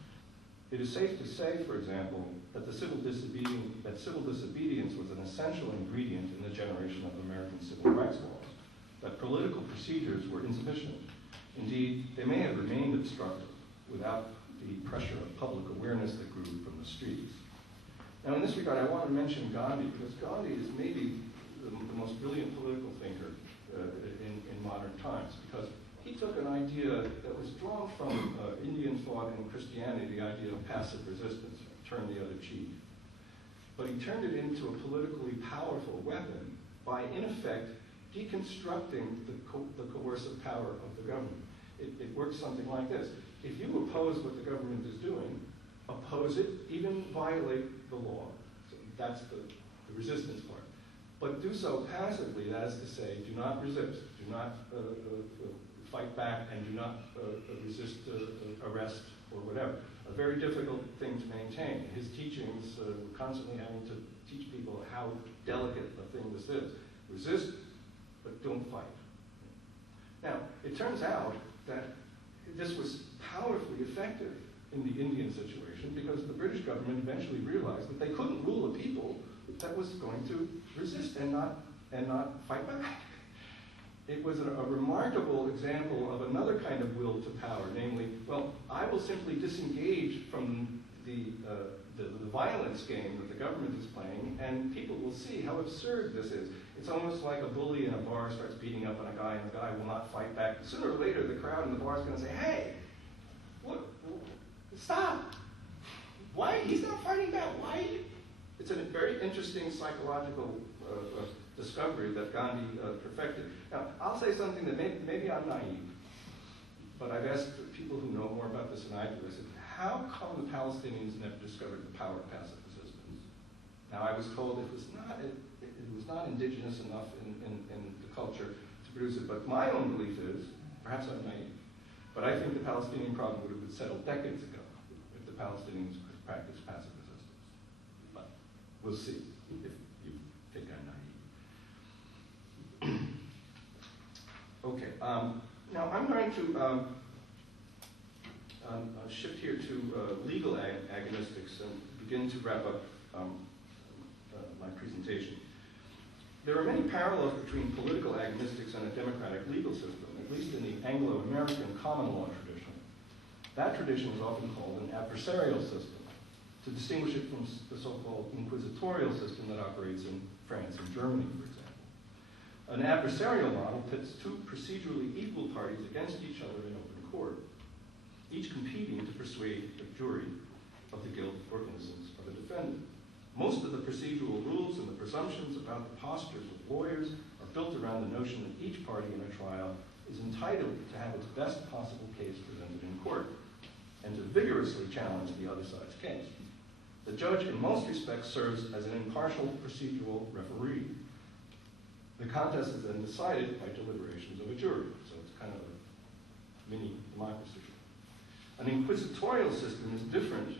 It is safe to say, for example, that civil disobedience was an essential ingredient in the generation of American civil rights laws, that political procedures were insufficient. Indeed, they may have remained obstructive without the pressure of public awareness that grew from the streets. Now, in this regard, I want to mention Gandhi, because Gandhi is maybe the most brilliant political thinker in modern times, because he took an idea that was drawn from Indian thought and Christianity, the idea of passive resistance, turn the other cheek. But he turned it into a politically powerful weapon by, in effect, deconstructing the coercive power of the government. It works something like this. If you oppose what the government is doing, oppose it, even violate the law. So that's the resistance part. But do so passively, that is to say, do not resist, do not fight back, and do not resist arrest or whatever. A very difficult thing to maintain. His teachings were constantly having to teach people how delicate a thing this is. Resist, but don't fight. Now, it turns out that this was powerfully effective in the Indian situation because the British government eventually realized that they couldn't rule a people that was going to resist and not fight back. It was a remarkable example of another kind of will to power, namely, well, I will simply disengage from the violence game that the government is playing, and people will see how absurd this is. It's almost like a bully in a bar starts beating up on a guy, and the guy will not fight back. Sooner or later, the crowd in the bar is going to say, hey, what? Stop! Why? He's not fighting back. Why? It's a very interesting psychological discovery that Gandhi perfected. Now, I'll say something that maybe I'm naive, but I've asked people who know more about this than I do. I said, how come the Palestinians never discovered the power of passive resistance? Now, I was told it was not indigenous enough in the culture to produce it, but my own belief is, perhaps I'm naive, but I think the Palestinian problem would have been settled decades ago if the Palestinians could practice passive resistance. But we'll see if you think I'm naive. Okay, now I'm going to shift here to legal agonistics and begin to wrap up my presentation. There are many parallels between political agonistics and a democratic legal system, at least in the Anglo-American common law tradition. That tradition is often called an adversarial system, to distinguish it from the so-called inquisitorial system that operates in France and Germany, for example. An adversarial model pits two procedurally equal parties against each other in open court, each competing to persuade the jury of the guilt or innocence of a defendant. Most of the procedural rules and the presumptions about the postures of lawyers are built around the notion that each party in a trial is entitled to have its best possible case presented in court and to vigorously challenge the other side's case. The judge, in most respects, serves as an impartial procedural referee. The contest is then decided by deliberations of a jury, so it's kind of a mini democracy. An inquisitorial system is different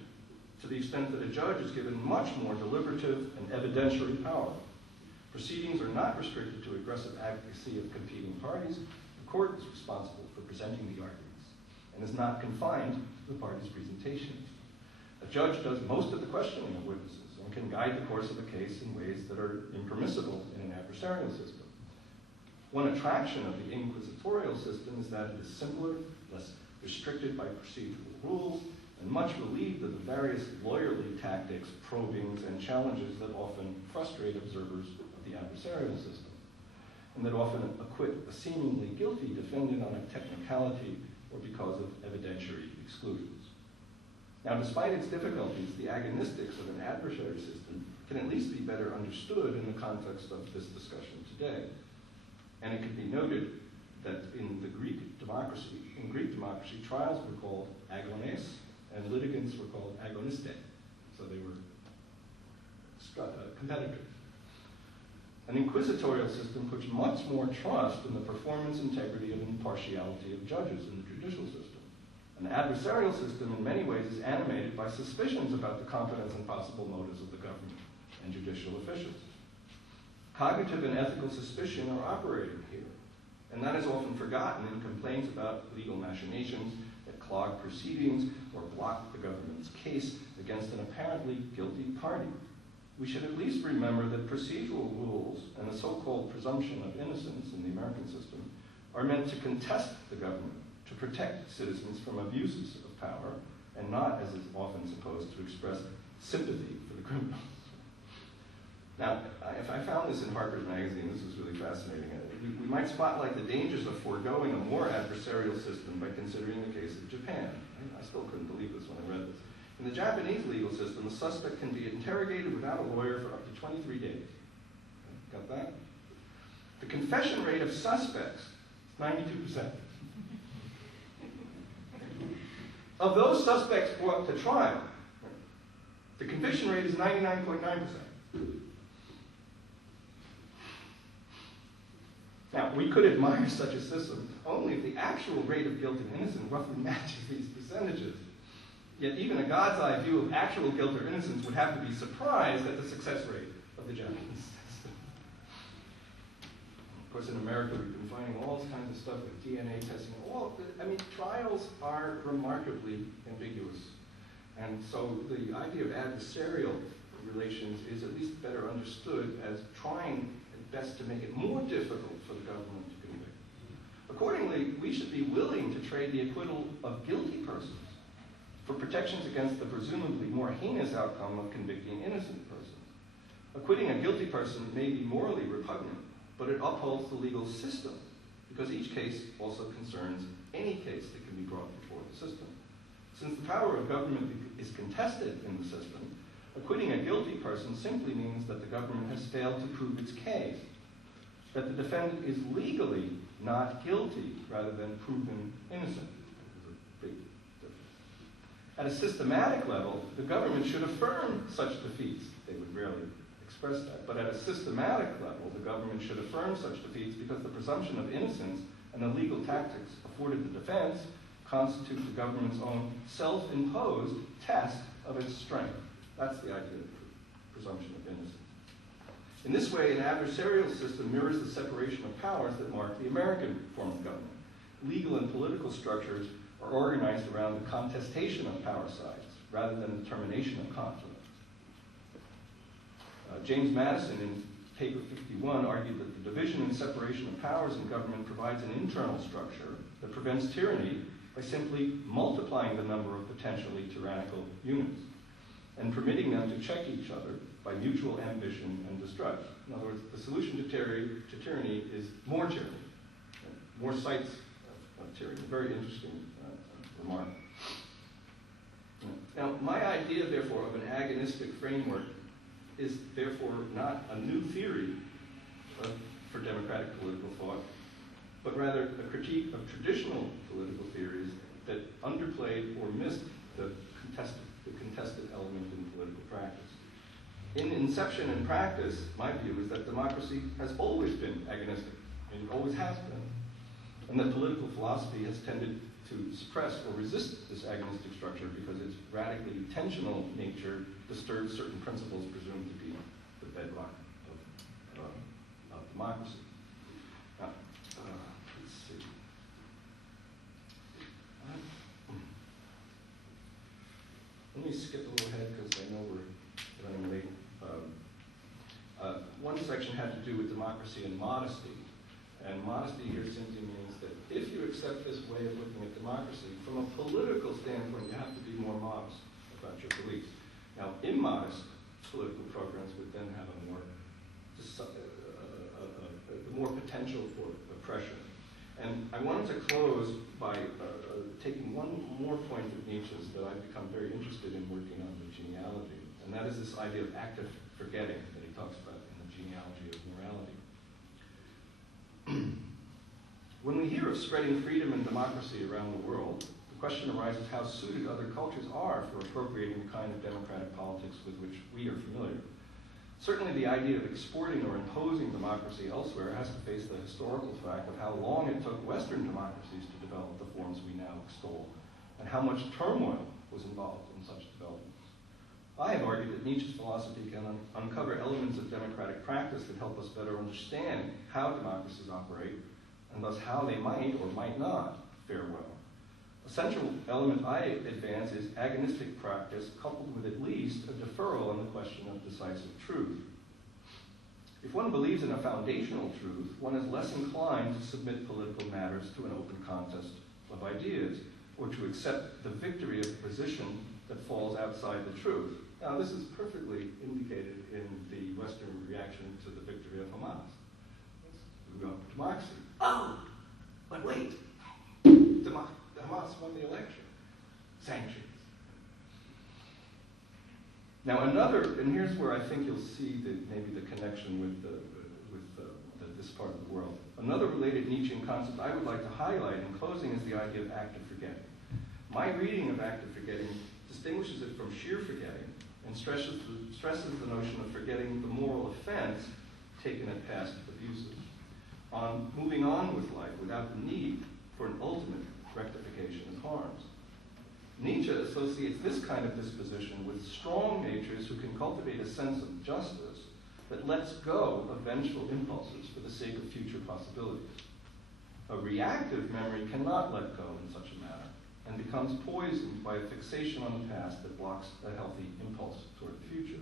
to the extent that a judge is given much more deliberative and evidentiary power. Proceedings are not restricted to aggressive advocacy of competing parties. court is responsible for presenting the arguments and is not confined to the parties' presentations. A judge does most of the questioning of witnesses and can guide the course of a case in ways that are impermissible in an adversarial system. One attraction of the inquisitorial system is that it is simpler, less restricted by procedural rules, and much relieved of the various lawyerly tactics, probings, and challenges that often frustrate observers of the adversarial system, and that often acquit a seemingly guilty defendant on a technicality or because of evidentiary exclusions. Now, despite its difficulties, the agonistics of an adversary system can at least be better understood in the context of this discussion today. And it can be noted that in Greek democracy, trials were called agones, and litigants were called agoniste. So they were competitors. An inquisitorial system puts much more trust in the performance, integrity, and impartiality of judges in the judicial system. An adversarial system, in many ways, is animated by suspicions about the competence and possible motives of the government and judicial officials. Cognitive and ethical suspicion are operating here, and that is often forgotten in complaints about legal machinations that clog proceedings or block the government's case against an apparently guilty party. We should at least remember that procedural rules and the so-called presumption of innocence in the American system are meant to contest the government, to protect citizens from abuses of power, and not, as is often supposed, to express sympathy for the criminals. Now, if I found this in Harper's Magazine, this was really fascinating. We might spotlight the dangers of foregoing a more adversarial system by considering the case of Japan. I still couldn't believe this when I read this. In the Japanese legal system, a suspect can be interrogated without a lawyer for up to 23 days. Got that? The confession rate of suspects is 92%. Of those suspects brought to trial, the conviction rate is 99.9%. Now, we could admire such a system only if the actual rate of guilt and innocence roughly matches these percentages. Yet even a God's eye view of actual guilt or innocence would have to be surprised at the success rate of the Japanese system. Of course, in America, we've been finding all kinds of stuff with DNA testing. Trials are remarkably ambiguous. And so the idea of adversarial relations is at least better understood as trying at best to make it more difficult for the government to convict. Accordingly, we should be willing to trade the acquittal of guilty persons for protections against the presumably more heinous outcome of convicting innocent persons. Acquitting a guilty person may be morally repugnant, but it upholds the legal system, because each case also concerns any case that can be brought before the system. Since the power of government is contested in the system, acquitting a guilty person simply means that the government has failed to prove its case, that the defendant is legally not guilty rather than proven innocent. There's a big difference. At a systematic level, the government should affirm such defeats. They would rarely express that. But at a systematic level, the government should affirm such defeats because the presumption of innocence and the legal tactics afforded the defense constitute the government's own self-imposed test of its strength. That's the idea of the presumption of innocence. In this way, an adversarial system mirrors the separation of powers that mark the American form of government. Legal and political structures are organized around the contestation of power sides rather than the termination of conflict. James Madison, in paper 51, argued that the division and separation of powers in government provides an internal structure that prevents tyranny by simply multiplying the number of potentially tyrannical units and permitting them to check each other by mutual ambition and distrust. In other words, the solution to tyranny is more tyranny, more sites of tyranny. Very interesting remark. Now, my idea, therefore, of an agonistic framework is therefore not a new theory for democratic political thought, but rather a critique of traditional political theories that underplayed or missed the contested element in political practice. In inception and practice, my view is that democracy has always been agonistic, and it always has been, and that political philosophy has tended to suppress or resist this agonistic structure because its radically tensional nature disturbs certain principles presumed to be the bedrock of democracy. Now, let's see. me skip a little ahead because I know we're running late. One section had to do with democracy and modesty. And modesty here simply means that if you accept this way of looking at democracy, from a political standpoint, you have to be more modest about your beliefs. Now, immodest political programs would then have more potential for oppression. And I wanted to close by taking one more point of Nietzsche's that I've become very interested in working on the genealogy, and that is this idea of active forgetting that he talks about in the genealogy of morality. When we hear of spreading freedom and democracy around the world, the question arises how suited other cultures are for appropriating the kind of democratic politics with which we are familiar. Certainly the idea of exporting or imposing democracy elsewhere has to face the historical fact of how long it took Western democracies to develop the forms we now extol, and how much turmoil was involved in such developments. I have argued that Nietzsche's philosophy can uncover elements of democratic practice that help us better understand how democracies operate, and thus how they might or might not fare well. A central element I advance is agonistic practice coupled with at least a deferral on the question of decisive truth. If one believes in a foundational truth, one is less inclined to submit political matters to an open contest of ideas, or to accept the victory of a position that falls outside the truth. Now, this is perfectly indicated in the Western reaction to the victory of Hamas. We want democracy. Oh, but wait, Hamas won the election. Sanctions. Now and here's where I think you'll see maybe the connection with this part of the world. Another related Nietzschean concept I would like to highlight in closing is the idea of active forgetting. My reading of active forgetting distinguishes it from sheer forgetting and stresses the notion of forgetting the moral offense taken at past abuses, on moving on with life without the need for an ultimate rectification of harms. Nietzsche associates this kind of disposition with strong natures who can cultivate a sense of justice that lets go of vengeful impulses for the sake of future possibilities. A reactive memory cannot let go in such a manner and becomes poisoned by a fixation on the past that blocks a healthy impulse toward the future.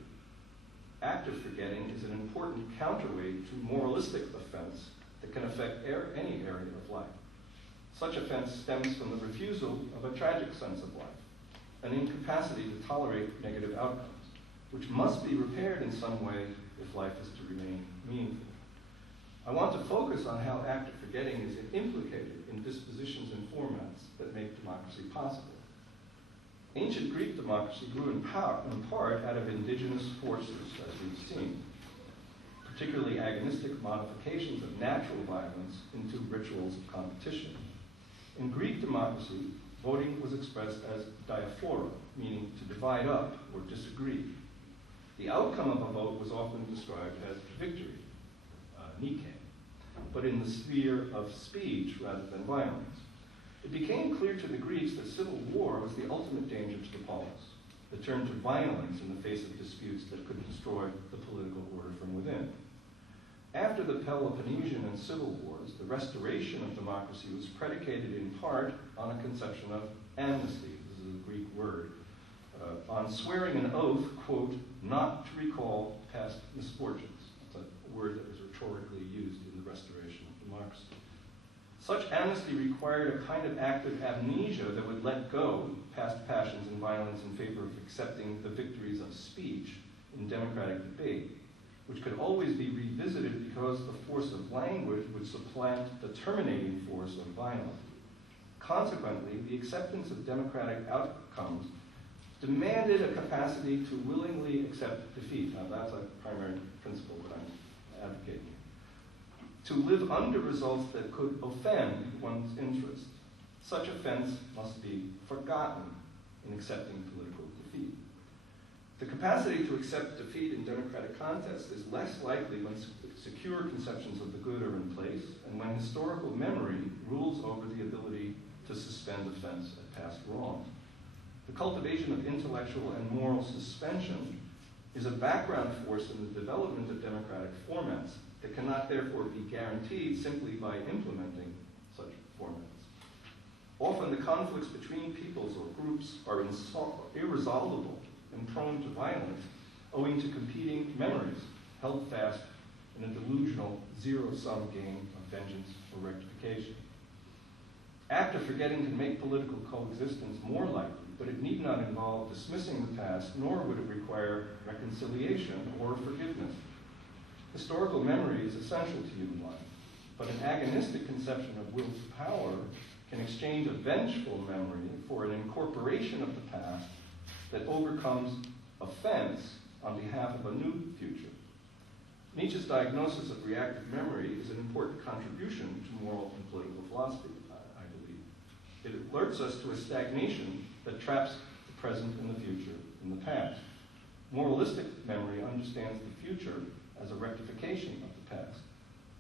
Active forgetting is an important counterweight to moralistic offense that can affect any area of life. Such offense stems from the refusal of a tragic sense of life, an incapacity to tolerate negative outcomes, which must be repaired in some way if life is to remain meaningful. I want to focus on how active forgetting is implicated in dispositions and formats that make democracy possible. Ancient Greek democracy grew in part out of indigenous forces, as we've seen, particularly agonistic modifications of natural violence into rituals of competition. In Greek democracy, voting was expressed as diaphora, meaning to divide up or disagree. The outcome of a vote was often described as victory, Nike, but in the sphere of speech rather than violence. It became clear to the Greeks that civil war was the ultimate danger to the polis, the turn to violence in the face of disputes that could destroy the political order from within. After the Peloponnesian and civil wars, the restoration of democracy was predicated in part on a conception of amnesty, this is a Greek word, on swearing an oath, quote, not to recall past misfortunes. That's a word that was rhetorically used in the restoration of democracy. Such amnesty required a kind of active amnesia that would let go past passions and violence in favor of accepting the victories of speech in democratic debate, which could always be revisited because the force of language would supplant the terminating force of violence. Consequently, the acceptance of democratic outcomes demanded a capacity to willingly accept defeat. Now, that's a primary principle that I'm advocating. To live under results that could offend one's interests. Such offense must be forgotten in accepting political defeat. The capacity to accept defeat in democratic contests is less likely when secure conceptions of the good are in place and when historical memory rules over the ability to suspend offense at past wrong. The cultivation of intellectual and moral suspension is a background force in the development of democratic formats that cannot therefore be guaranteed simply by implementing such formats. Often the conflicts between peoples or groups are irresolvable and prone to violence owing to competing memories held fast in a delusional zero-sum game of vengeance or rectification. Act of forgetting can make political coexistence more likely, but it need not involve dismissing the past, nor would it require reconciliation or forgiveness. Historical memory is essential to human life, but an agonistic conception of will to power can exchange a vengeful memory for an incorporation of the past that overcomes offense on behalf of a new future. Nietzsche's diagnosis of reactive memory is an important contribution to moral and political philosophy, I believe. It alerts us to a stagnation that traps the present and the future in the past. Moralistic memory understands the future as a rectification of the past.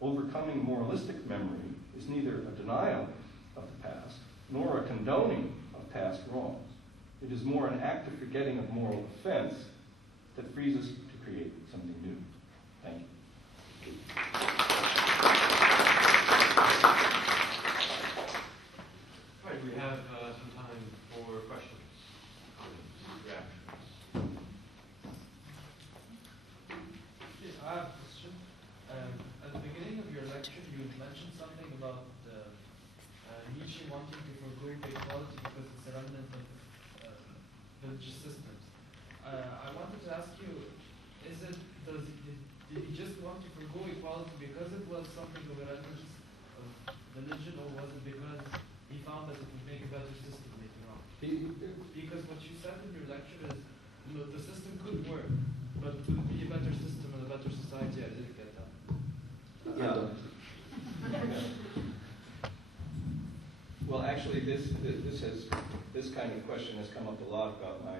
Overcoming moralistic memory is neither a denial of the past nor a condoning of past wrongs. It is more an act of forgetting of moral offense that frees us to create something new. Thank you. All right, we have some time for questions, comments, reactions. Yes, I have a question. At the beginning of your lecture, you mentioned something about Nietzsche wanting to forgo equality because it's a remnant of religious systems. I wanted to ask you, did he just want to forgo equality because it was something of a remnant of religion, or was it because he found that it would make a better system later on? Because what you said in your lecture is, the system could work, but it would be a better system and a better society. I didn't get that. Yeah. Well, actually, this kind of question has come up a lot about my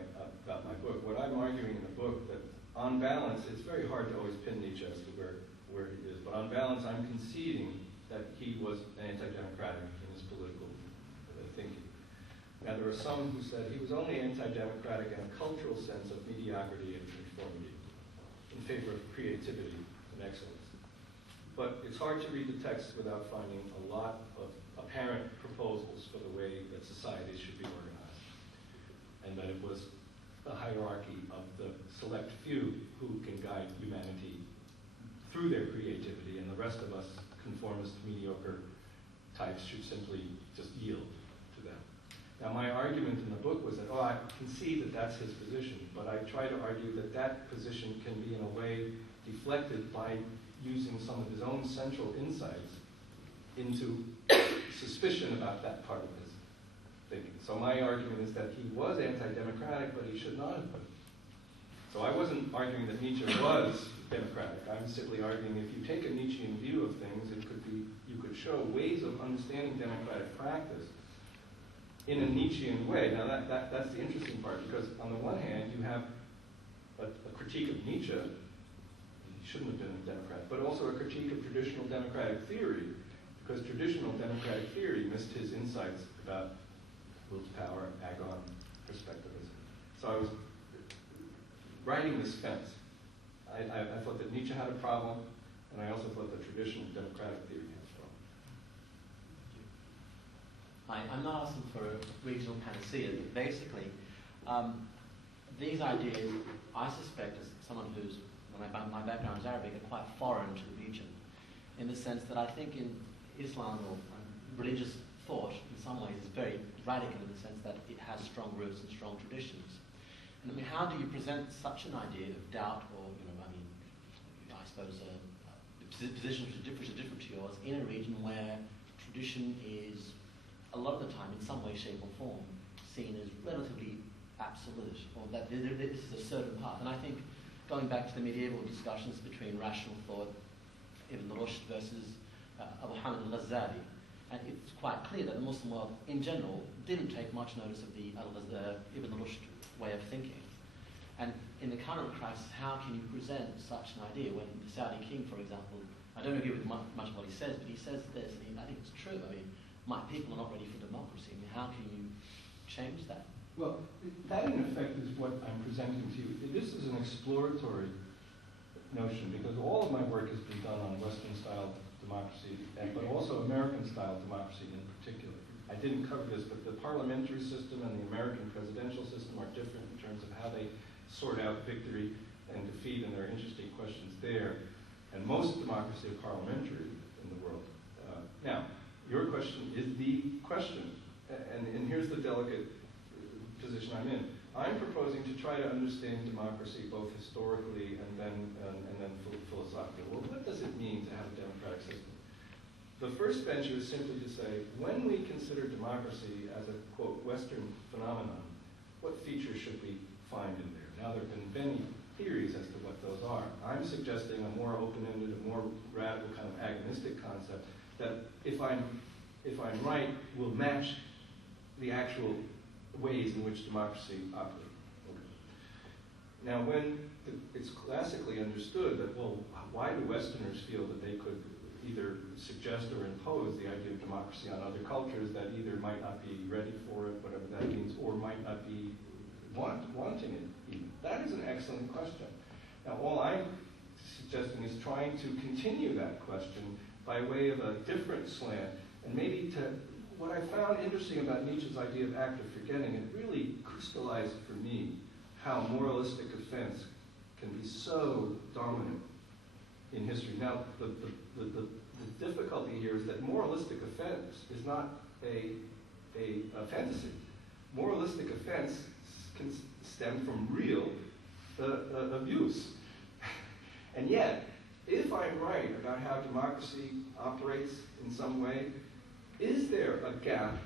book. What I'm arguing in the book, that on balance, it's very hard to always pin Nietzsche as to where he is, but on balance, I'm conceding that he was anti-democratic in his political thinking. Now, there are some who said he was only anti-democratic in a cultural sense of mediocrity and conformity, in favor of creativity and excellence. But it's hard to read the text without finding a lot of apparent proposals for the way that society should be organized, and that it was a hierarchy of the select few who can guide humanity through their creativity, and the rest of us conformist, mediocre types should simply just yield to them. Now, my argument in the book was that, I concede that that's his position, but I try to argue that that position can be in a way deflected by using some of his own central insights into suspicion about that part of his thinking. So my argument is that he was anti-democratic, but he should not have been. So I wasn't arguing that Nietzsche was democratic. I'm simply arguing if you take a Nietzschean view of things, you could show ways of understanding democratic practice in a Nietzschean way. Now that's the interesting part, because on the one hand you have a critique of Nietzsche. He shouldn't have been a Democrat, but also a critique of traditional democratic theory, because traditional democratic theory missed his insights about will to power, agon, perspectivism. So I was writing this fence. I thought that Nietzsche had a problem, and I also thought that traditional democratic theory had a problem. Hi, I'm not asking for a regional panacea, but basically, these ideas, I suspect, as someone who's, my background is Arabic, are quite foreign to the region, in the sense that I think in Islam, or religious thought, in some ways, is very radical in the sense that it has strong roots and strong traditions. And I mean, how do you present such an idea of doubt, or, I suppose, positions which are different to yours, in a region where tradition is, a lot of the time, in some way, shape, or form, seen as relatively absolute, or that this is a certain path. And I think, going back to the medieval discussions between rational thought, Ibn Rushd versus Abu Hamid al-Ghazali, and it's quite clear that the Muslim world, in general, didn't take much notice of the Ibn Rushd way of thinking. And in the current crisis, how can you present such an idea when the Saudi king, for example, I don't agree with much of what he says, but he says this, and I think it's true. I mean, my people are not ready for democracy. I mean, how can you change that? Well, that in effect is what I'm presenting to you. This is an exploratory notion, because all of my work has been done on Western-style democracy, but also American-style democracy in particular. I didn't cover this, but the parliamentary system and the American presidential system are different in terms of how they sort out victory and defeat, and there are interesting questions there. And most democracies are parliamentary in the world. Now, your question is the question, and here's the delicate position I'm in. I'm proposing to try to understand democracy both historically and then philosophically. Well, what does it mean to have a democratic system? The first venture is simply to say, when we consider democracy as a, quote, Western phenomenon, what features should we find in there? Now, there have been many theories as to what those are. I'm suggesting a more open-ended, a more radical kind of agonistic concept that, if I'm right, will match the actual ways in which democracy operates. Now, when it's classically understood that, well, why do Westerners feel that they could either suggest or impose the idea of democracy on other cultures that either might not be ready for it, whatever that means, or might not be wanting it even? That is an excellent question. Now, all I'm suggesting is trying to continue that question by way of a different slant, and maybe to what I found interesting about Nietzsche's idea of active forgetting. It really crystallized for me how moralistic offense can be so dominant in history. Now, the difficulty here is that moralistic offense is not a fantasy. Moralistic offense can stem from real abuse. And yet, if I'm right about how democracy operates in some way, is there a gap?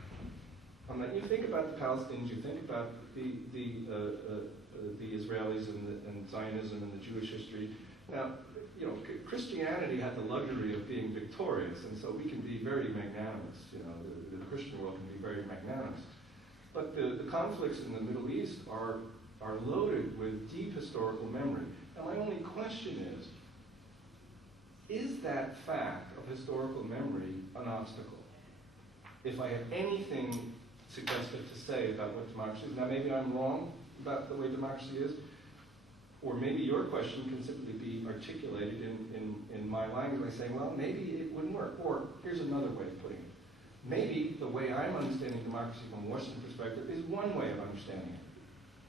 You think about the Palestinians, you think about the Israelis and Zionism and the Jewish history. Now, you know, Christianity had the luxury of being victorious, and so we can be very magnanimous. You know, the Christian world can be very magnanimous. But the conflicts in the Middle East are loaded with deep historical memory. Now, my only question is that fact of historical memory an obstacle? If I have anything suggestive to say about what democracy is, now maybe I'm wrong about the way democracy is, or maybe your question can simply be articulated in my language by saying, well, maybe it wouldn't work. Or here's another way of putting it. Maybe the way I'm understanding democracy from a Western perspective is one way of understanding it.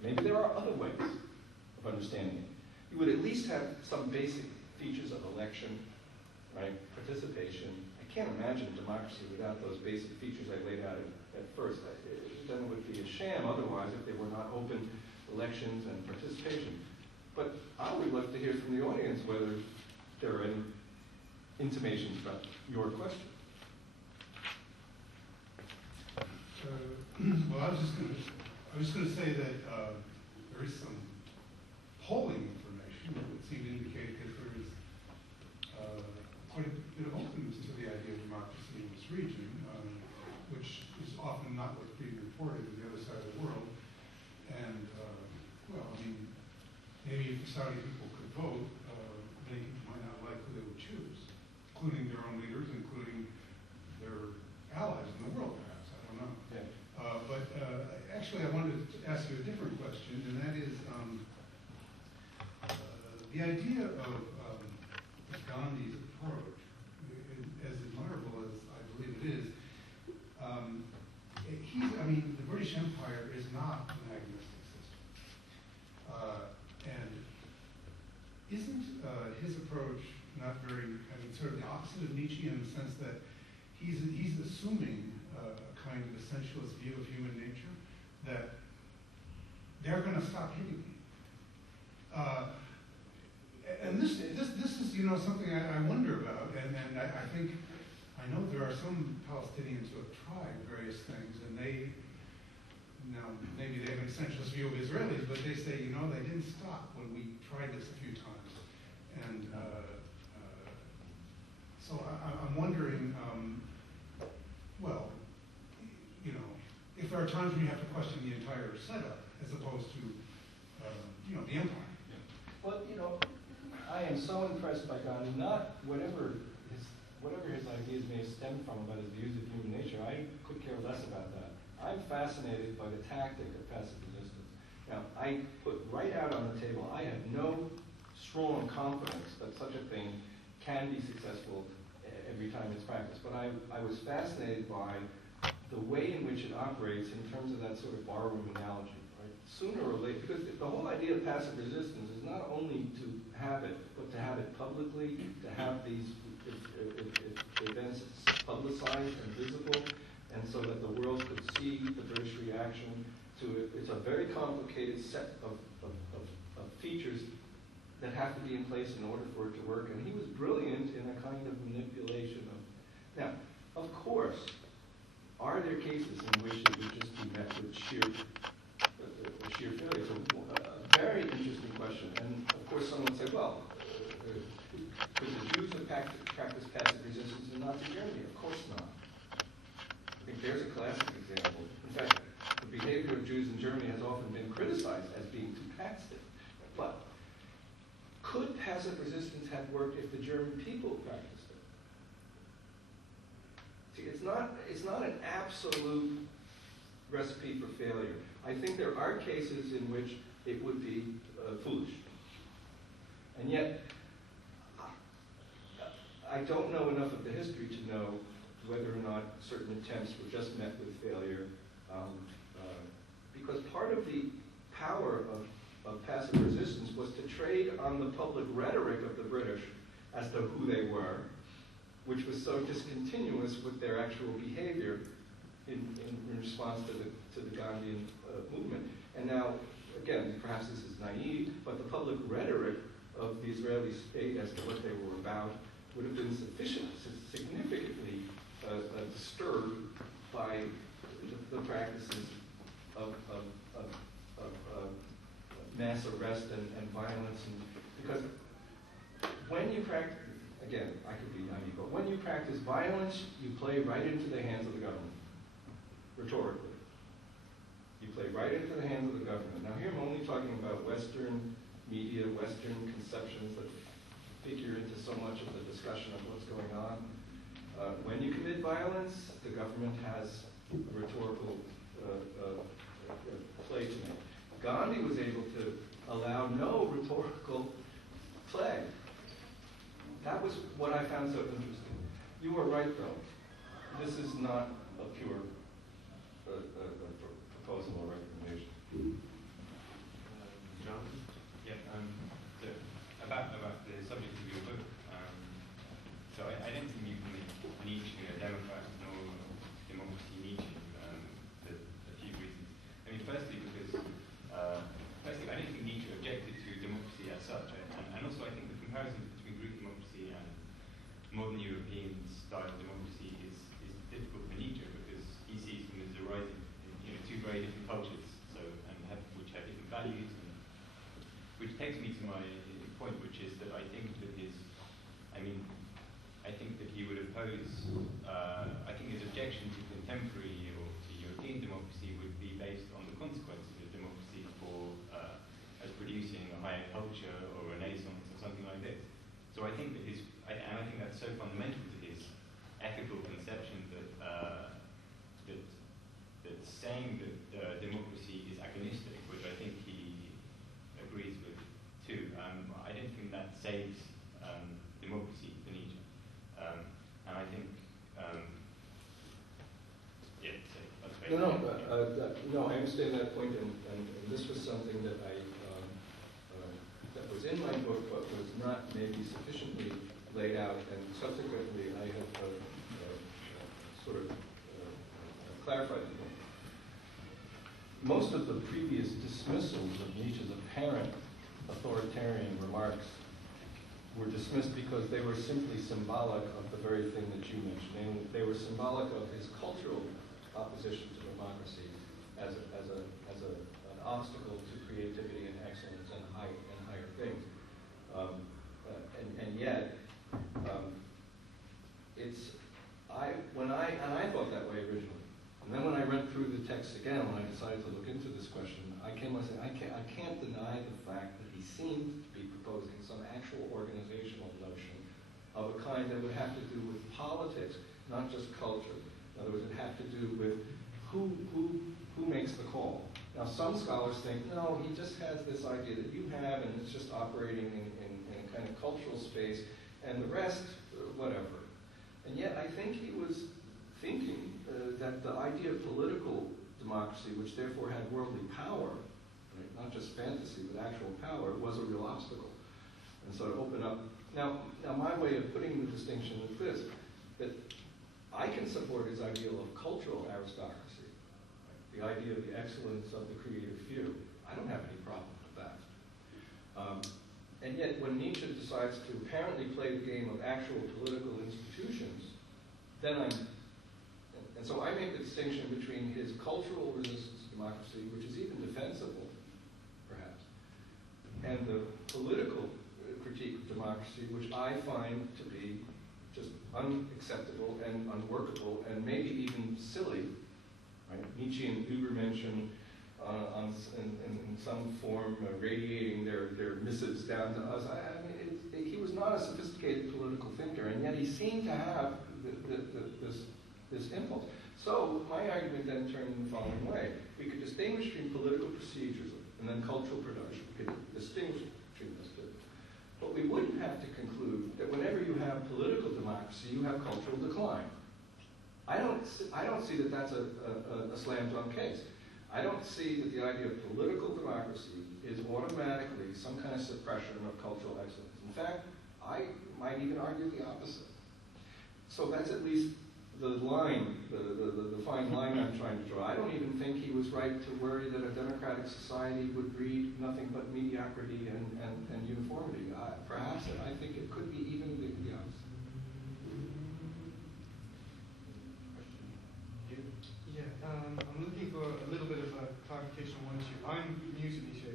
Maybe there are other ways of understanding it. You would at least have some basic features of election, right? Participation. I can't imagine democracy without those basic features I laid out at first. Then it would be a sham otherwise if there were not open elections and participation. But I would love to hear from the audience whether there are any intimations about your question. Well, I was just going to say that there is some polling information that would seem to indicate that there is quite a bit of openness to the idea of democracy in this region, which is often not what's being reported in the other side of the world. And, well, I mean, maybe if the Saudi people could vote, many people might not like who they would choose, including their own leaders, including their allies in the world, perhaps. I don't know. Yeah. But actually, I wanted to ask you a different question, and that is the idea of Gandhi's approach, as admirable as I believe it is. The British Empire is not an agonistic system. And isn't his approach not very, sort of the opposite of Nietzsche in the sense that he's assuming a kind of essentialist view of human nature, that they're going to stop hitting me. And this is, you know, something I wonder about, and I think, I know there are some Palestinians who have tried various things, and they, now maybe they have an essentialist view of Israelis, but they say, you know, they didn't stop when we tried this a few times. And so I'm wondering, well, you know, if there are times when you have to question the entire setup as opposed to, you know, the empire. Well, you know, I am so impressed by Gandhi, not whatever his ideas may stem from about his views of human nature. I could care less about that. I'm fascinated by the tactic of passive resistance. Now, I put right out on the table, I have no strong confidence that such a thing can be successful every time it's practiced. But I was fascinated by the way in which it operates in terms of that sort of barroom analogy, right? Sooner or later, because the whole idea of passive resistance is not only to have it, but to have it publicly, to have these events publicized and visible, and so that the world could see the British reaction to it. It's a very complicated set of features that have to be in place in order for it to work, and he was brilliant in a kind of manipulation of. Now, of course, are there cases in which it would just be met with sheer failure? It's a very interesting question, and of course someone would say, well, could the Jews have practiced passive resistance in Nazi Germany? Of course not. I think there's a classic example. In fact, the behavior of Jews in Germany has often been criticized as being too passive. But could passive resistance have worked if the German people practiced it? See, it's not an absolute recipe for failure. I think there are cases in which it would be foolish. And yet, I don't know enough of the history to know whether or not certain attempts were just met with failure, because part of the power of passive resistance was to trade on the public rhetoric of the British as to who they were, which was so discontinuous with their actual behavior in response to the Gandhian movement. And now, again, perhaps this is naive, but the public rhetoric of the Israeli state as to what they were about would have been significantly disturbed by the practices of mass arrest and violence. And because when you practice, again, I could be naive, but when you practice violence, you play right into the hands of the government, rhetorically. You play right into the hands of the government. Now here I'm only talking about Western media, Western conceptions that figure into so much of the discussion of what's going on. When you commit violence, the government has a rhetorical play to make. Gandhi was able to allow no rhetorical play. That was what I found so interesting. You were right, though. This is not a pure proposal or recommendation. John? Yeah, so about the subject of your book, so I don't think you can make Nietzsche a Democrat nor democracy Nietzsche for a few reasons. I mean, firstly, because I don't think Nietzsche objected to democracy as such, and also I think the comparison between Greek democracy and modern European style democracy is difficult for Nietzsche because he sees them as arising in two very different cultures, which have different values, and which takes me to my point, which is that I think that he would oppose. I think his objection to contemporary or to European democracy would be based on the consequences of democracy as producing a higher culture or renaissance or something like this. So I think that I think that's so fundamental to his ethical conception that saying that democracy is agonistic, which I think he agrees with too. I don't think that saves democracy for Nietzsche, and I think so that's very No, I understand that point, and this was something that that was in my book, but was not maybe sufficiently laid out, and subsequently I have sort of clarified the point. Most of the previous dismissals of Nietzsche's apparent authoritarian remarks were dismissed because they were simply symbolic of the very thing that you mentioned. And they were symbolic of his cultural opposition to democracy as an obstacle to creativity and excellence and higher things. And yet, I thought that way originally. And then when I read through the text again, when I decided to look into this question, I came and said, I can't deny the fact that he seemed to be proposing some actual organizational notion of a kind that would have to do with politics, not just culture. In other words, it had to do with who makes the call. Now, some scholars think, no, he just has this idea that you have, and it's just operating in a kind of cultural space, and the rest, whatever. And yet, I think he was thinking that the idea of political democracy, which therefore had worldly power, right, not just fantasy, but actual power, was a real obstacle. And so to open up, now my way of putting the distinction is this, that I can support his ideal of cultural aristocracy, right, the idea of the excellence of the creative few. I don't have any problem with that. And yet when Nietzsche decides to apparently play the game of actual political institutions, then and so I make the distinction between his cultural resistance to democracy, which is even defensible, perhaps, and the political critique of democracy, which I find to be just unacceptable and unworkable and maybe even silly. Right? Nietzschean Übermenschen in some form radiating their missives down to us. I mean, he was not a sophisticated political thinker, and yet he seemed to have this impulse. So my argument then turned in the following way. We could distinguish between political procedures and then cultural production. We could distinguish between those two. But we wouldn't have to conclude that whenever you have political democracy, you have cultural decline. I don't see that that's a slam dunk case. I don't see that the idea of political democracy is automatically some kind of suppression of cultural excellence. In fact, I might even argue the opposite. So that's at least the line, the fine line I'm trying to draw. I don't even think he was right to worry that a democratic society would breed nothing but mediocrity and uniformity. Perhaps I think it could be even the opposite. I'm looking for a little bit of a clarification on one issue. I'm new to Nietzsche,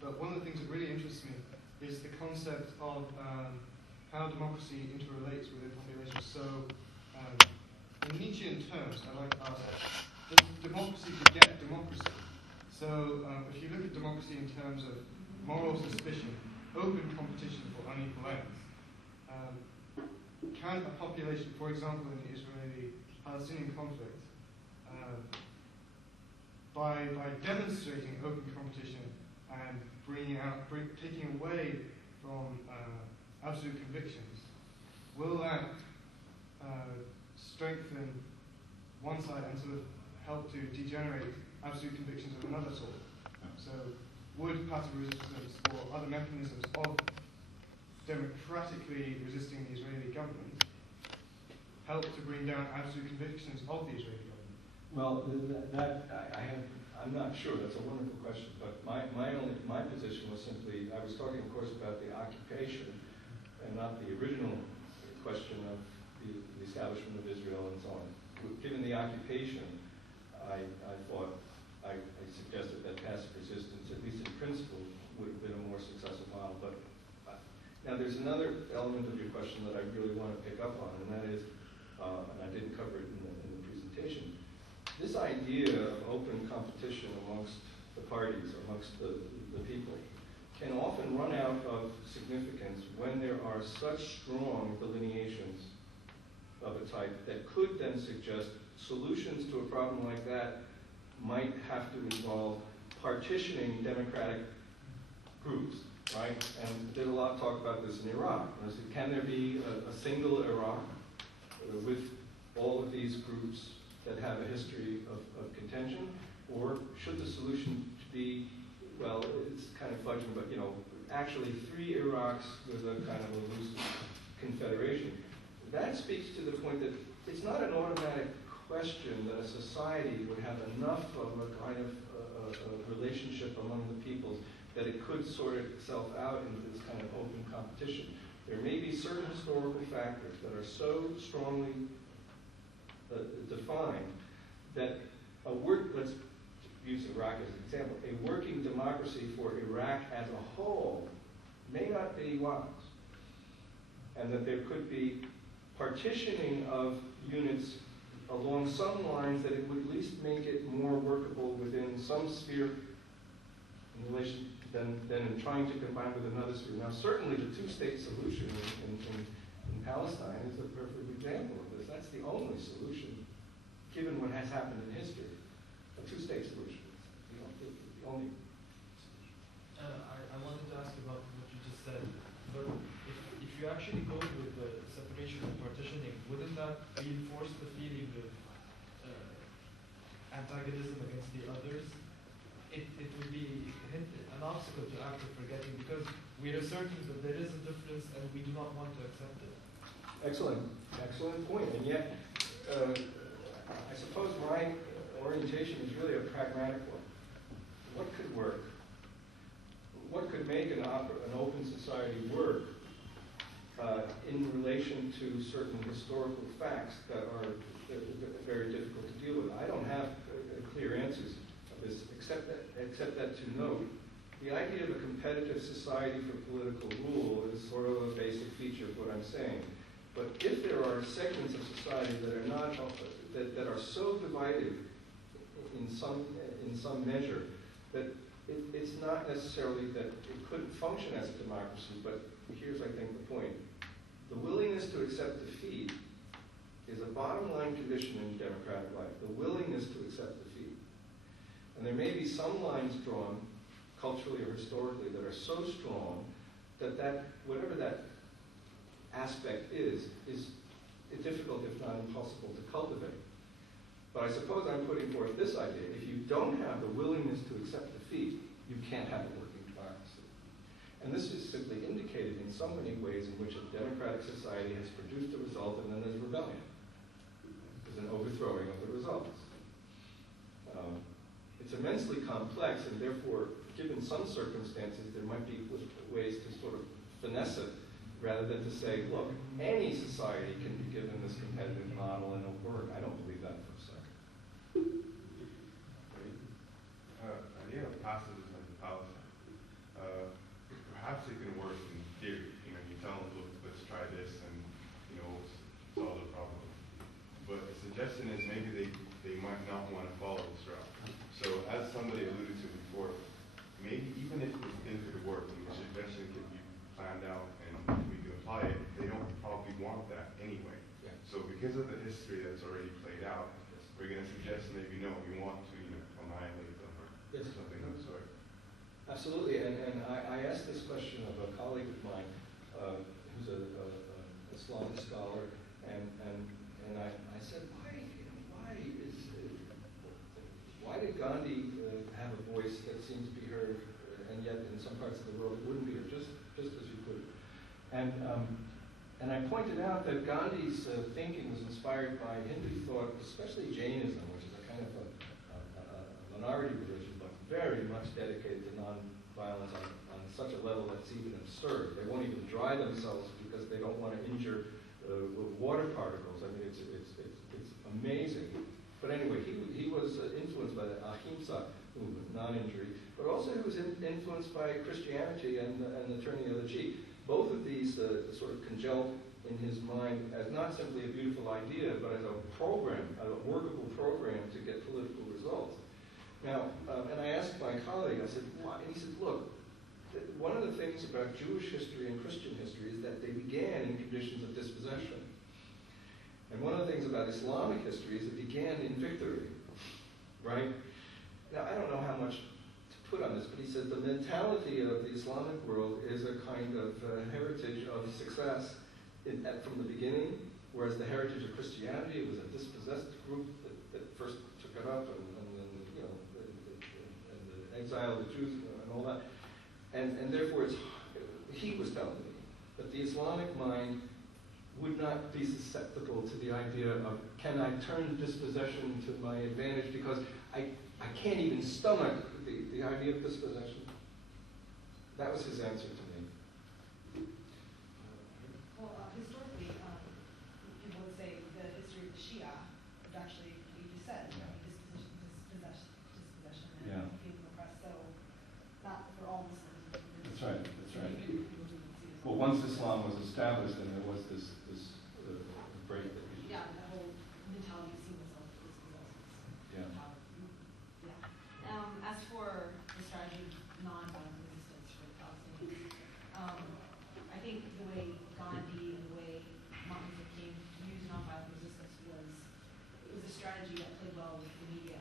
but one of the things that really interests me is the concept of how democracy interrelates within populations. So, in Nietzschean terms, I'd like to ask, does democracy beget democracy? So, if you look at democracy in terms of moral suspicion, open competition for unequal ends, can a population, for example, in the Israeli-Palestinian conflict, by demonstrating open competition and taking away from absolute convictions, will that strengthen one side and sort of help to degenerate absolute convictions of another sort? So would passive resistance or other mechanisms of democratically resisting the Israeli government help to bring down absolute convictions of the Israeli government? Well, I'm not sure. That's a wonderful question. But my position was simply, I was talking, of course, about the occupation and not the original question of the establishment of Israel and so on. Given the occupation, I suggested that passive resistance, at least in principle, would have been a more successful model. But now there's another element of your question that I really want to pick up on, and that is, and I didn't cover it in the presentation. This idea of open competition amongst the parties, amongst the people, can often run out of significance when there are such strong delineations of a type that could then suggest solutions to a problem like that might have to involve partitioning democratic groups, right? And there's a lot of talk about this in Iraq. Can there be a single Iraq with all of these groups that have a history of contention, or should the solution be, well, it's kind of fudging, but actually 3 Iraqs with a kind of a loose confederation? That speaks to the point that it's not an automatic question that a society would have enough of a kind of a relationship among the peoples that it could sort itself out into this kind of open competition. There may be certain historical factors that are so strongly defined that let's use Iraq as an example, a working democracy for Iraq as a whole may not be wise, and that there could be partitioning of units along some lines that it would at least make it more workable within some sphere in relation than in trying to combine with another sphere. Now, certainly the two-state solution in Palestine is a perfect example of this. That's the only solution, given what has happened in history. A two-state solution. The only solution. I wanted to ask about what you just said. But if you actually go with the separation occupation and partitioning, wouldn't that reinforce the feeling of antagonism against the others? It would be an obstacle to active forgetting because we are certain that there is a difference and we do not want to accept it. Excellent point. And yet, I suppose my orientation is really a pragmatic one. What could work? What could make an open society work in relation to certain historical facts that are very difficult to deal with? I don't have clear answers of this, except that to note, the idea of a competitive society for political rule is sort of a basic feature of what I'm saying. But if there are segments of society that are not that are so divided in some measure that it's not necessarily that it couldn't function as a democracy, but here's, I think, the point. The willingness to accept defeat is a bottom line condition in democratic life, the willingness to accept defeat. And there may be some lines drawn, culturally or historically, that are so strong that whatever that aspect is difficult, if not impossible, to cultivate. But I suppose I'm putting forth this idea. If you don't have the willingness to accept defeat, you can't have a working democracy. And this is simply indicated in so many ways in which a democratic society has produced a result and then there's rebellion. There's an overthrowing of the results. It's immensely complex, and therefore, given some circumstances, there might be ways to sort of finesse it, rather than to say, look, any society can be given this competitive model and it'll work. I don't believe that for a second. Idea of pacifism and Palestine. Perhaps it can work in theory. You tell them, look, let's try this and, solve the problem. But the suggestion is maybe they might not want to follow this route. So as somebody alluded to before, maybe even if we think it would work and the suggestion can be planned out and we can apply it, they don't probably want that anyway. Yeah. So because of the history that's already played out, we're going to suggest maybe no, we want to annihilate them or something of the sort. Absolutely, and I asked this question of a colleague of mine who's a Islamic scholar, and I said, why did Gandhi have a voice that seemed to be heard, and yet in some parts of the world it wouldn't be heard, just as you put it? And I pointed out that Gandhi's thinking was inspired by Hindu thought, especially Jainism, which is a kind of a minority religion, but very much dedicated to non-violence on such a level that's even absurd. They won't even dry themselves because they don't want to injure water particles. I mean, it's amazing. But anyway, he was influenced by the Ahimsa movement, non-injury, but also he was influenced by Christianity and the turning of the cheek. Both of these sort of congealed in his mind as not simply a beautiful idea, but as a program, a workable program to get political results. Now, and I asked my colleague, I said, why? And he said, look, one of the things about Jewish history and Christian history is that they began in conditions of dispossession. And one of the things about Islamic history is it began in victory, right? Now, I don't know how much to put on this, but he said the mentality of the Islamic world is a kind of heritage of success from the beginning, whereas the heritage of Christianity, it was a dispossessed group that first took it up, and then, the exile of the Jews and all that. And therefore, he was telling me that the Islamic mind would not be susceptible to the idea of, can I turn dispossession to my advantage, because I can't even stomach the idea of dispossession. That was his answer to me. Well, historically, people would say the history of the Shia would actually, you just said, dispossession and being oppressed. So, not for all Muslims. That's right. Well, once Islam was established, then there was this break that we the whole mentality of seeing myself as as for the strategy of non-violent resistance for the Palestinians, I think the way Gandhi and the way Martin Luther King used non-violent resistance it was a strategy that played well with the media.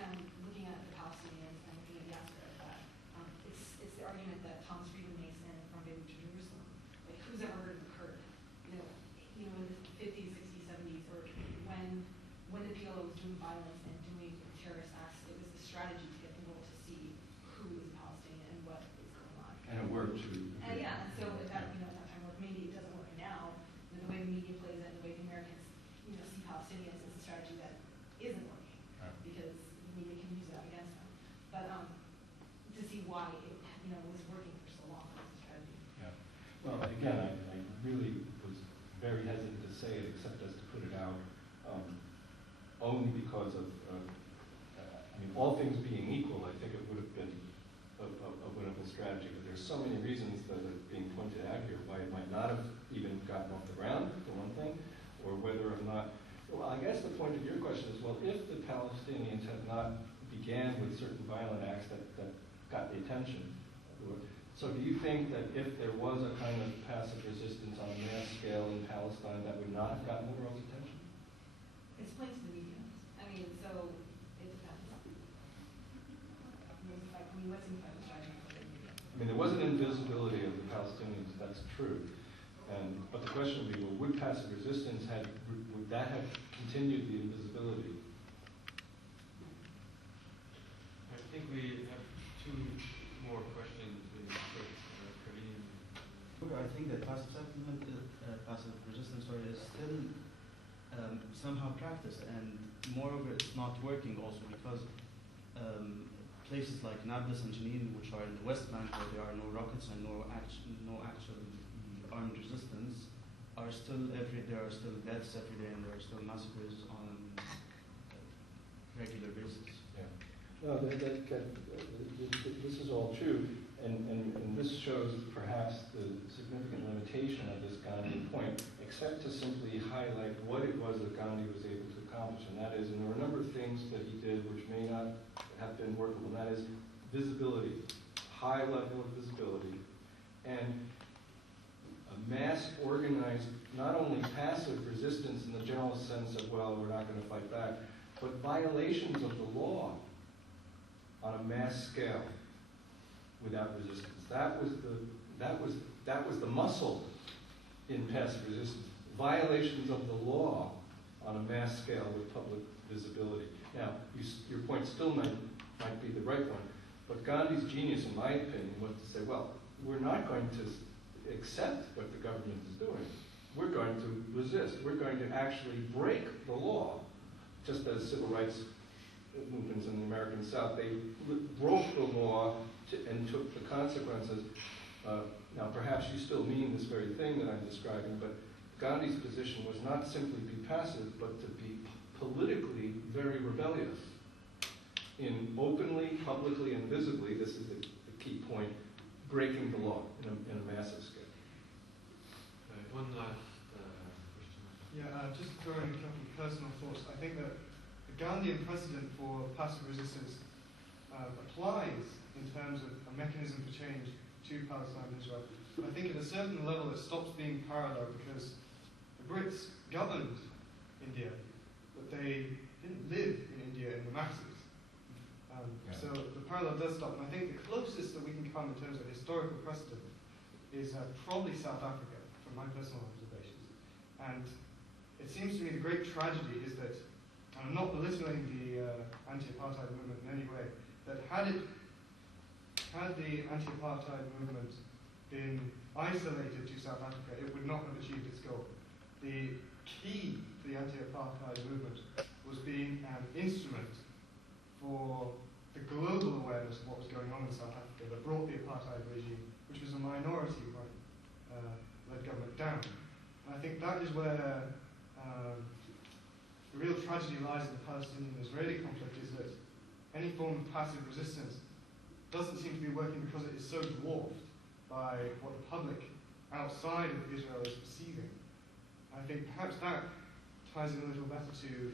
And looking at the Palestinians and looking at the aspect of that, it's the argument that Thomas Friedman makes in From Beirut to Jerusalem. Like, who's ever heard of the say it except as to put it out, only because of, I mean, all things being equal, I think it would have been a winnable strategy. But there's so many reasons that are being pointed out here why it might not have even gotten off the ground, for one thing, or whether or not. Well, I guess the point of your question is, well, if the Palestinians had not began with certain violent acts that got the attention, so do you think that if there was a kind of passive resistance on a mass scale in Palestine, that would not have gotten the world's attention? It's plain to the media. I mean, so it depends. I mean, what's in front of the media? I mean, there was an invisibility of the Palestinians, that's true. But the question would be, well, would passive resistance would that have continued the invisibility? I think we have two more questions. I think that passive settlement, passive resistance, is still somehow practiced, and moreover, it's not working also because places like Nablus and Jenin, which are in the West Bank, where there are no rockets and no actual armed resistance, are still there are still deaths every day, and there are still massacres on a regular basis. Yeah. No, this is all true, and this shows perhaps the significant limitation of this Gandhi point, except to simply highlight what it was that Gandhi was able to accomplish, and that is, and there were a number of things that he did which may not have been workable, and that is visibility, high level of visibility, and a mass organized, not only passive resistance in the general sense of, well, we're not going to fight back, but violations of the law on a mass scale without resistance. That was the muscle in passive resistance. Violations of the law on a mass scale with public visibility. Now, your point still might be the right one, but Gandhi's genius, in my opinion, was to say, well, we're not going to accept what the government is doing. We're going to resist. We're going to actually break the law, just as civil rights movements in the American South, they broke the law and took the consequences. Now, perhaps you still mean this very thing that I'm describing, but Gandhi's position was not simply to be passive, but to be politically very rebellious. In openly, publicly, and visibly, this is the key point, breaking the law in a massive scale. One last question. Yeah, just throwing a couple of personal thoughts. I think that the Gandhian precedent for passive resistance applies in terms of a mechanism for change to Palestine and Israel. I think at a certain level it stops being parallel because the Brits governed India, but they didn't live in India in the masses. So the parallel does stop. And I think the closest that we can come in terms of historical precedent is probably South Africa, from my personal observations. And it seems to me the great tragedy is that, and I'm not belittling the anti-apartheid movement in any way, that had the anti-apartheid movement been isolated to South Africa, it would not have achieved its goal. The key to the anti-apartheid movement was being an instrument for the global awareness of what was going on in South Africa that brought the apartheid regime, which was a minority-led government, down. And I think that is where the real tragedy lies in the Palestinian-Israeli conflict, is that any form of passive resistance doesn't seem to be working because it is so dwarfed by what the public outside of Israel is perceiving. I think perhaps that ties in a little better to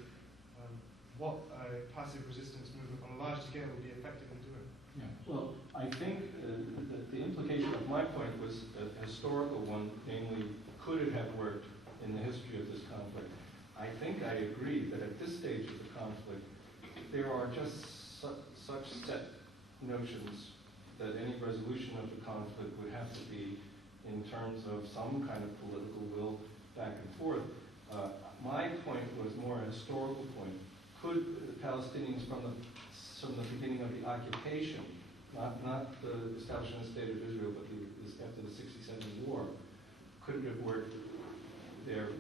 what a passive resistance movement on a large scale would be effective in doing. Yeah. Well, I think the implication of my point was a historical one, namely, could it have worked in the history of this conflict? I think I agree that at this stage of the conflict, there are just such set notions that any resolution of the conflict would have to be in terms of some kind of political will back and forth. My point was more a historical point. Could the Palestinians from the beginning of the occupation, not the establishment of the State of Israel, but after the 67 war, could it have worked there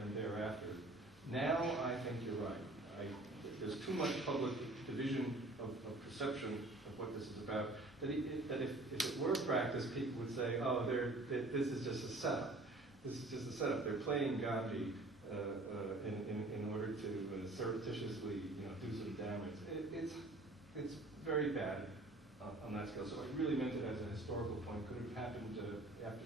and thereafter? Now I think you're right. There's too much public division of perception of what this is about, that if it were practiced, people would say, oh, this is just a setup. This is just a setup. They're playing Gandhi in order to surreptitiously, do some damage. It's very bad on that scale. So I really meant it as a historical point. Could have happened after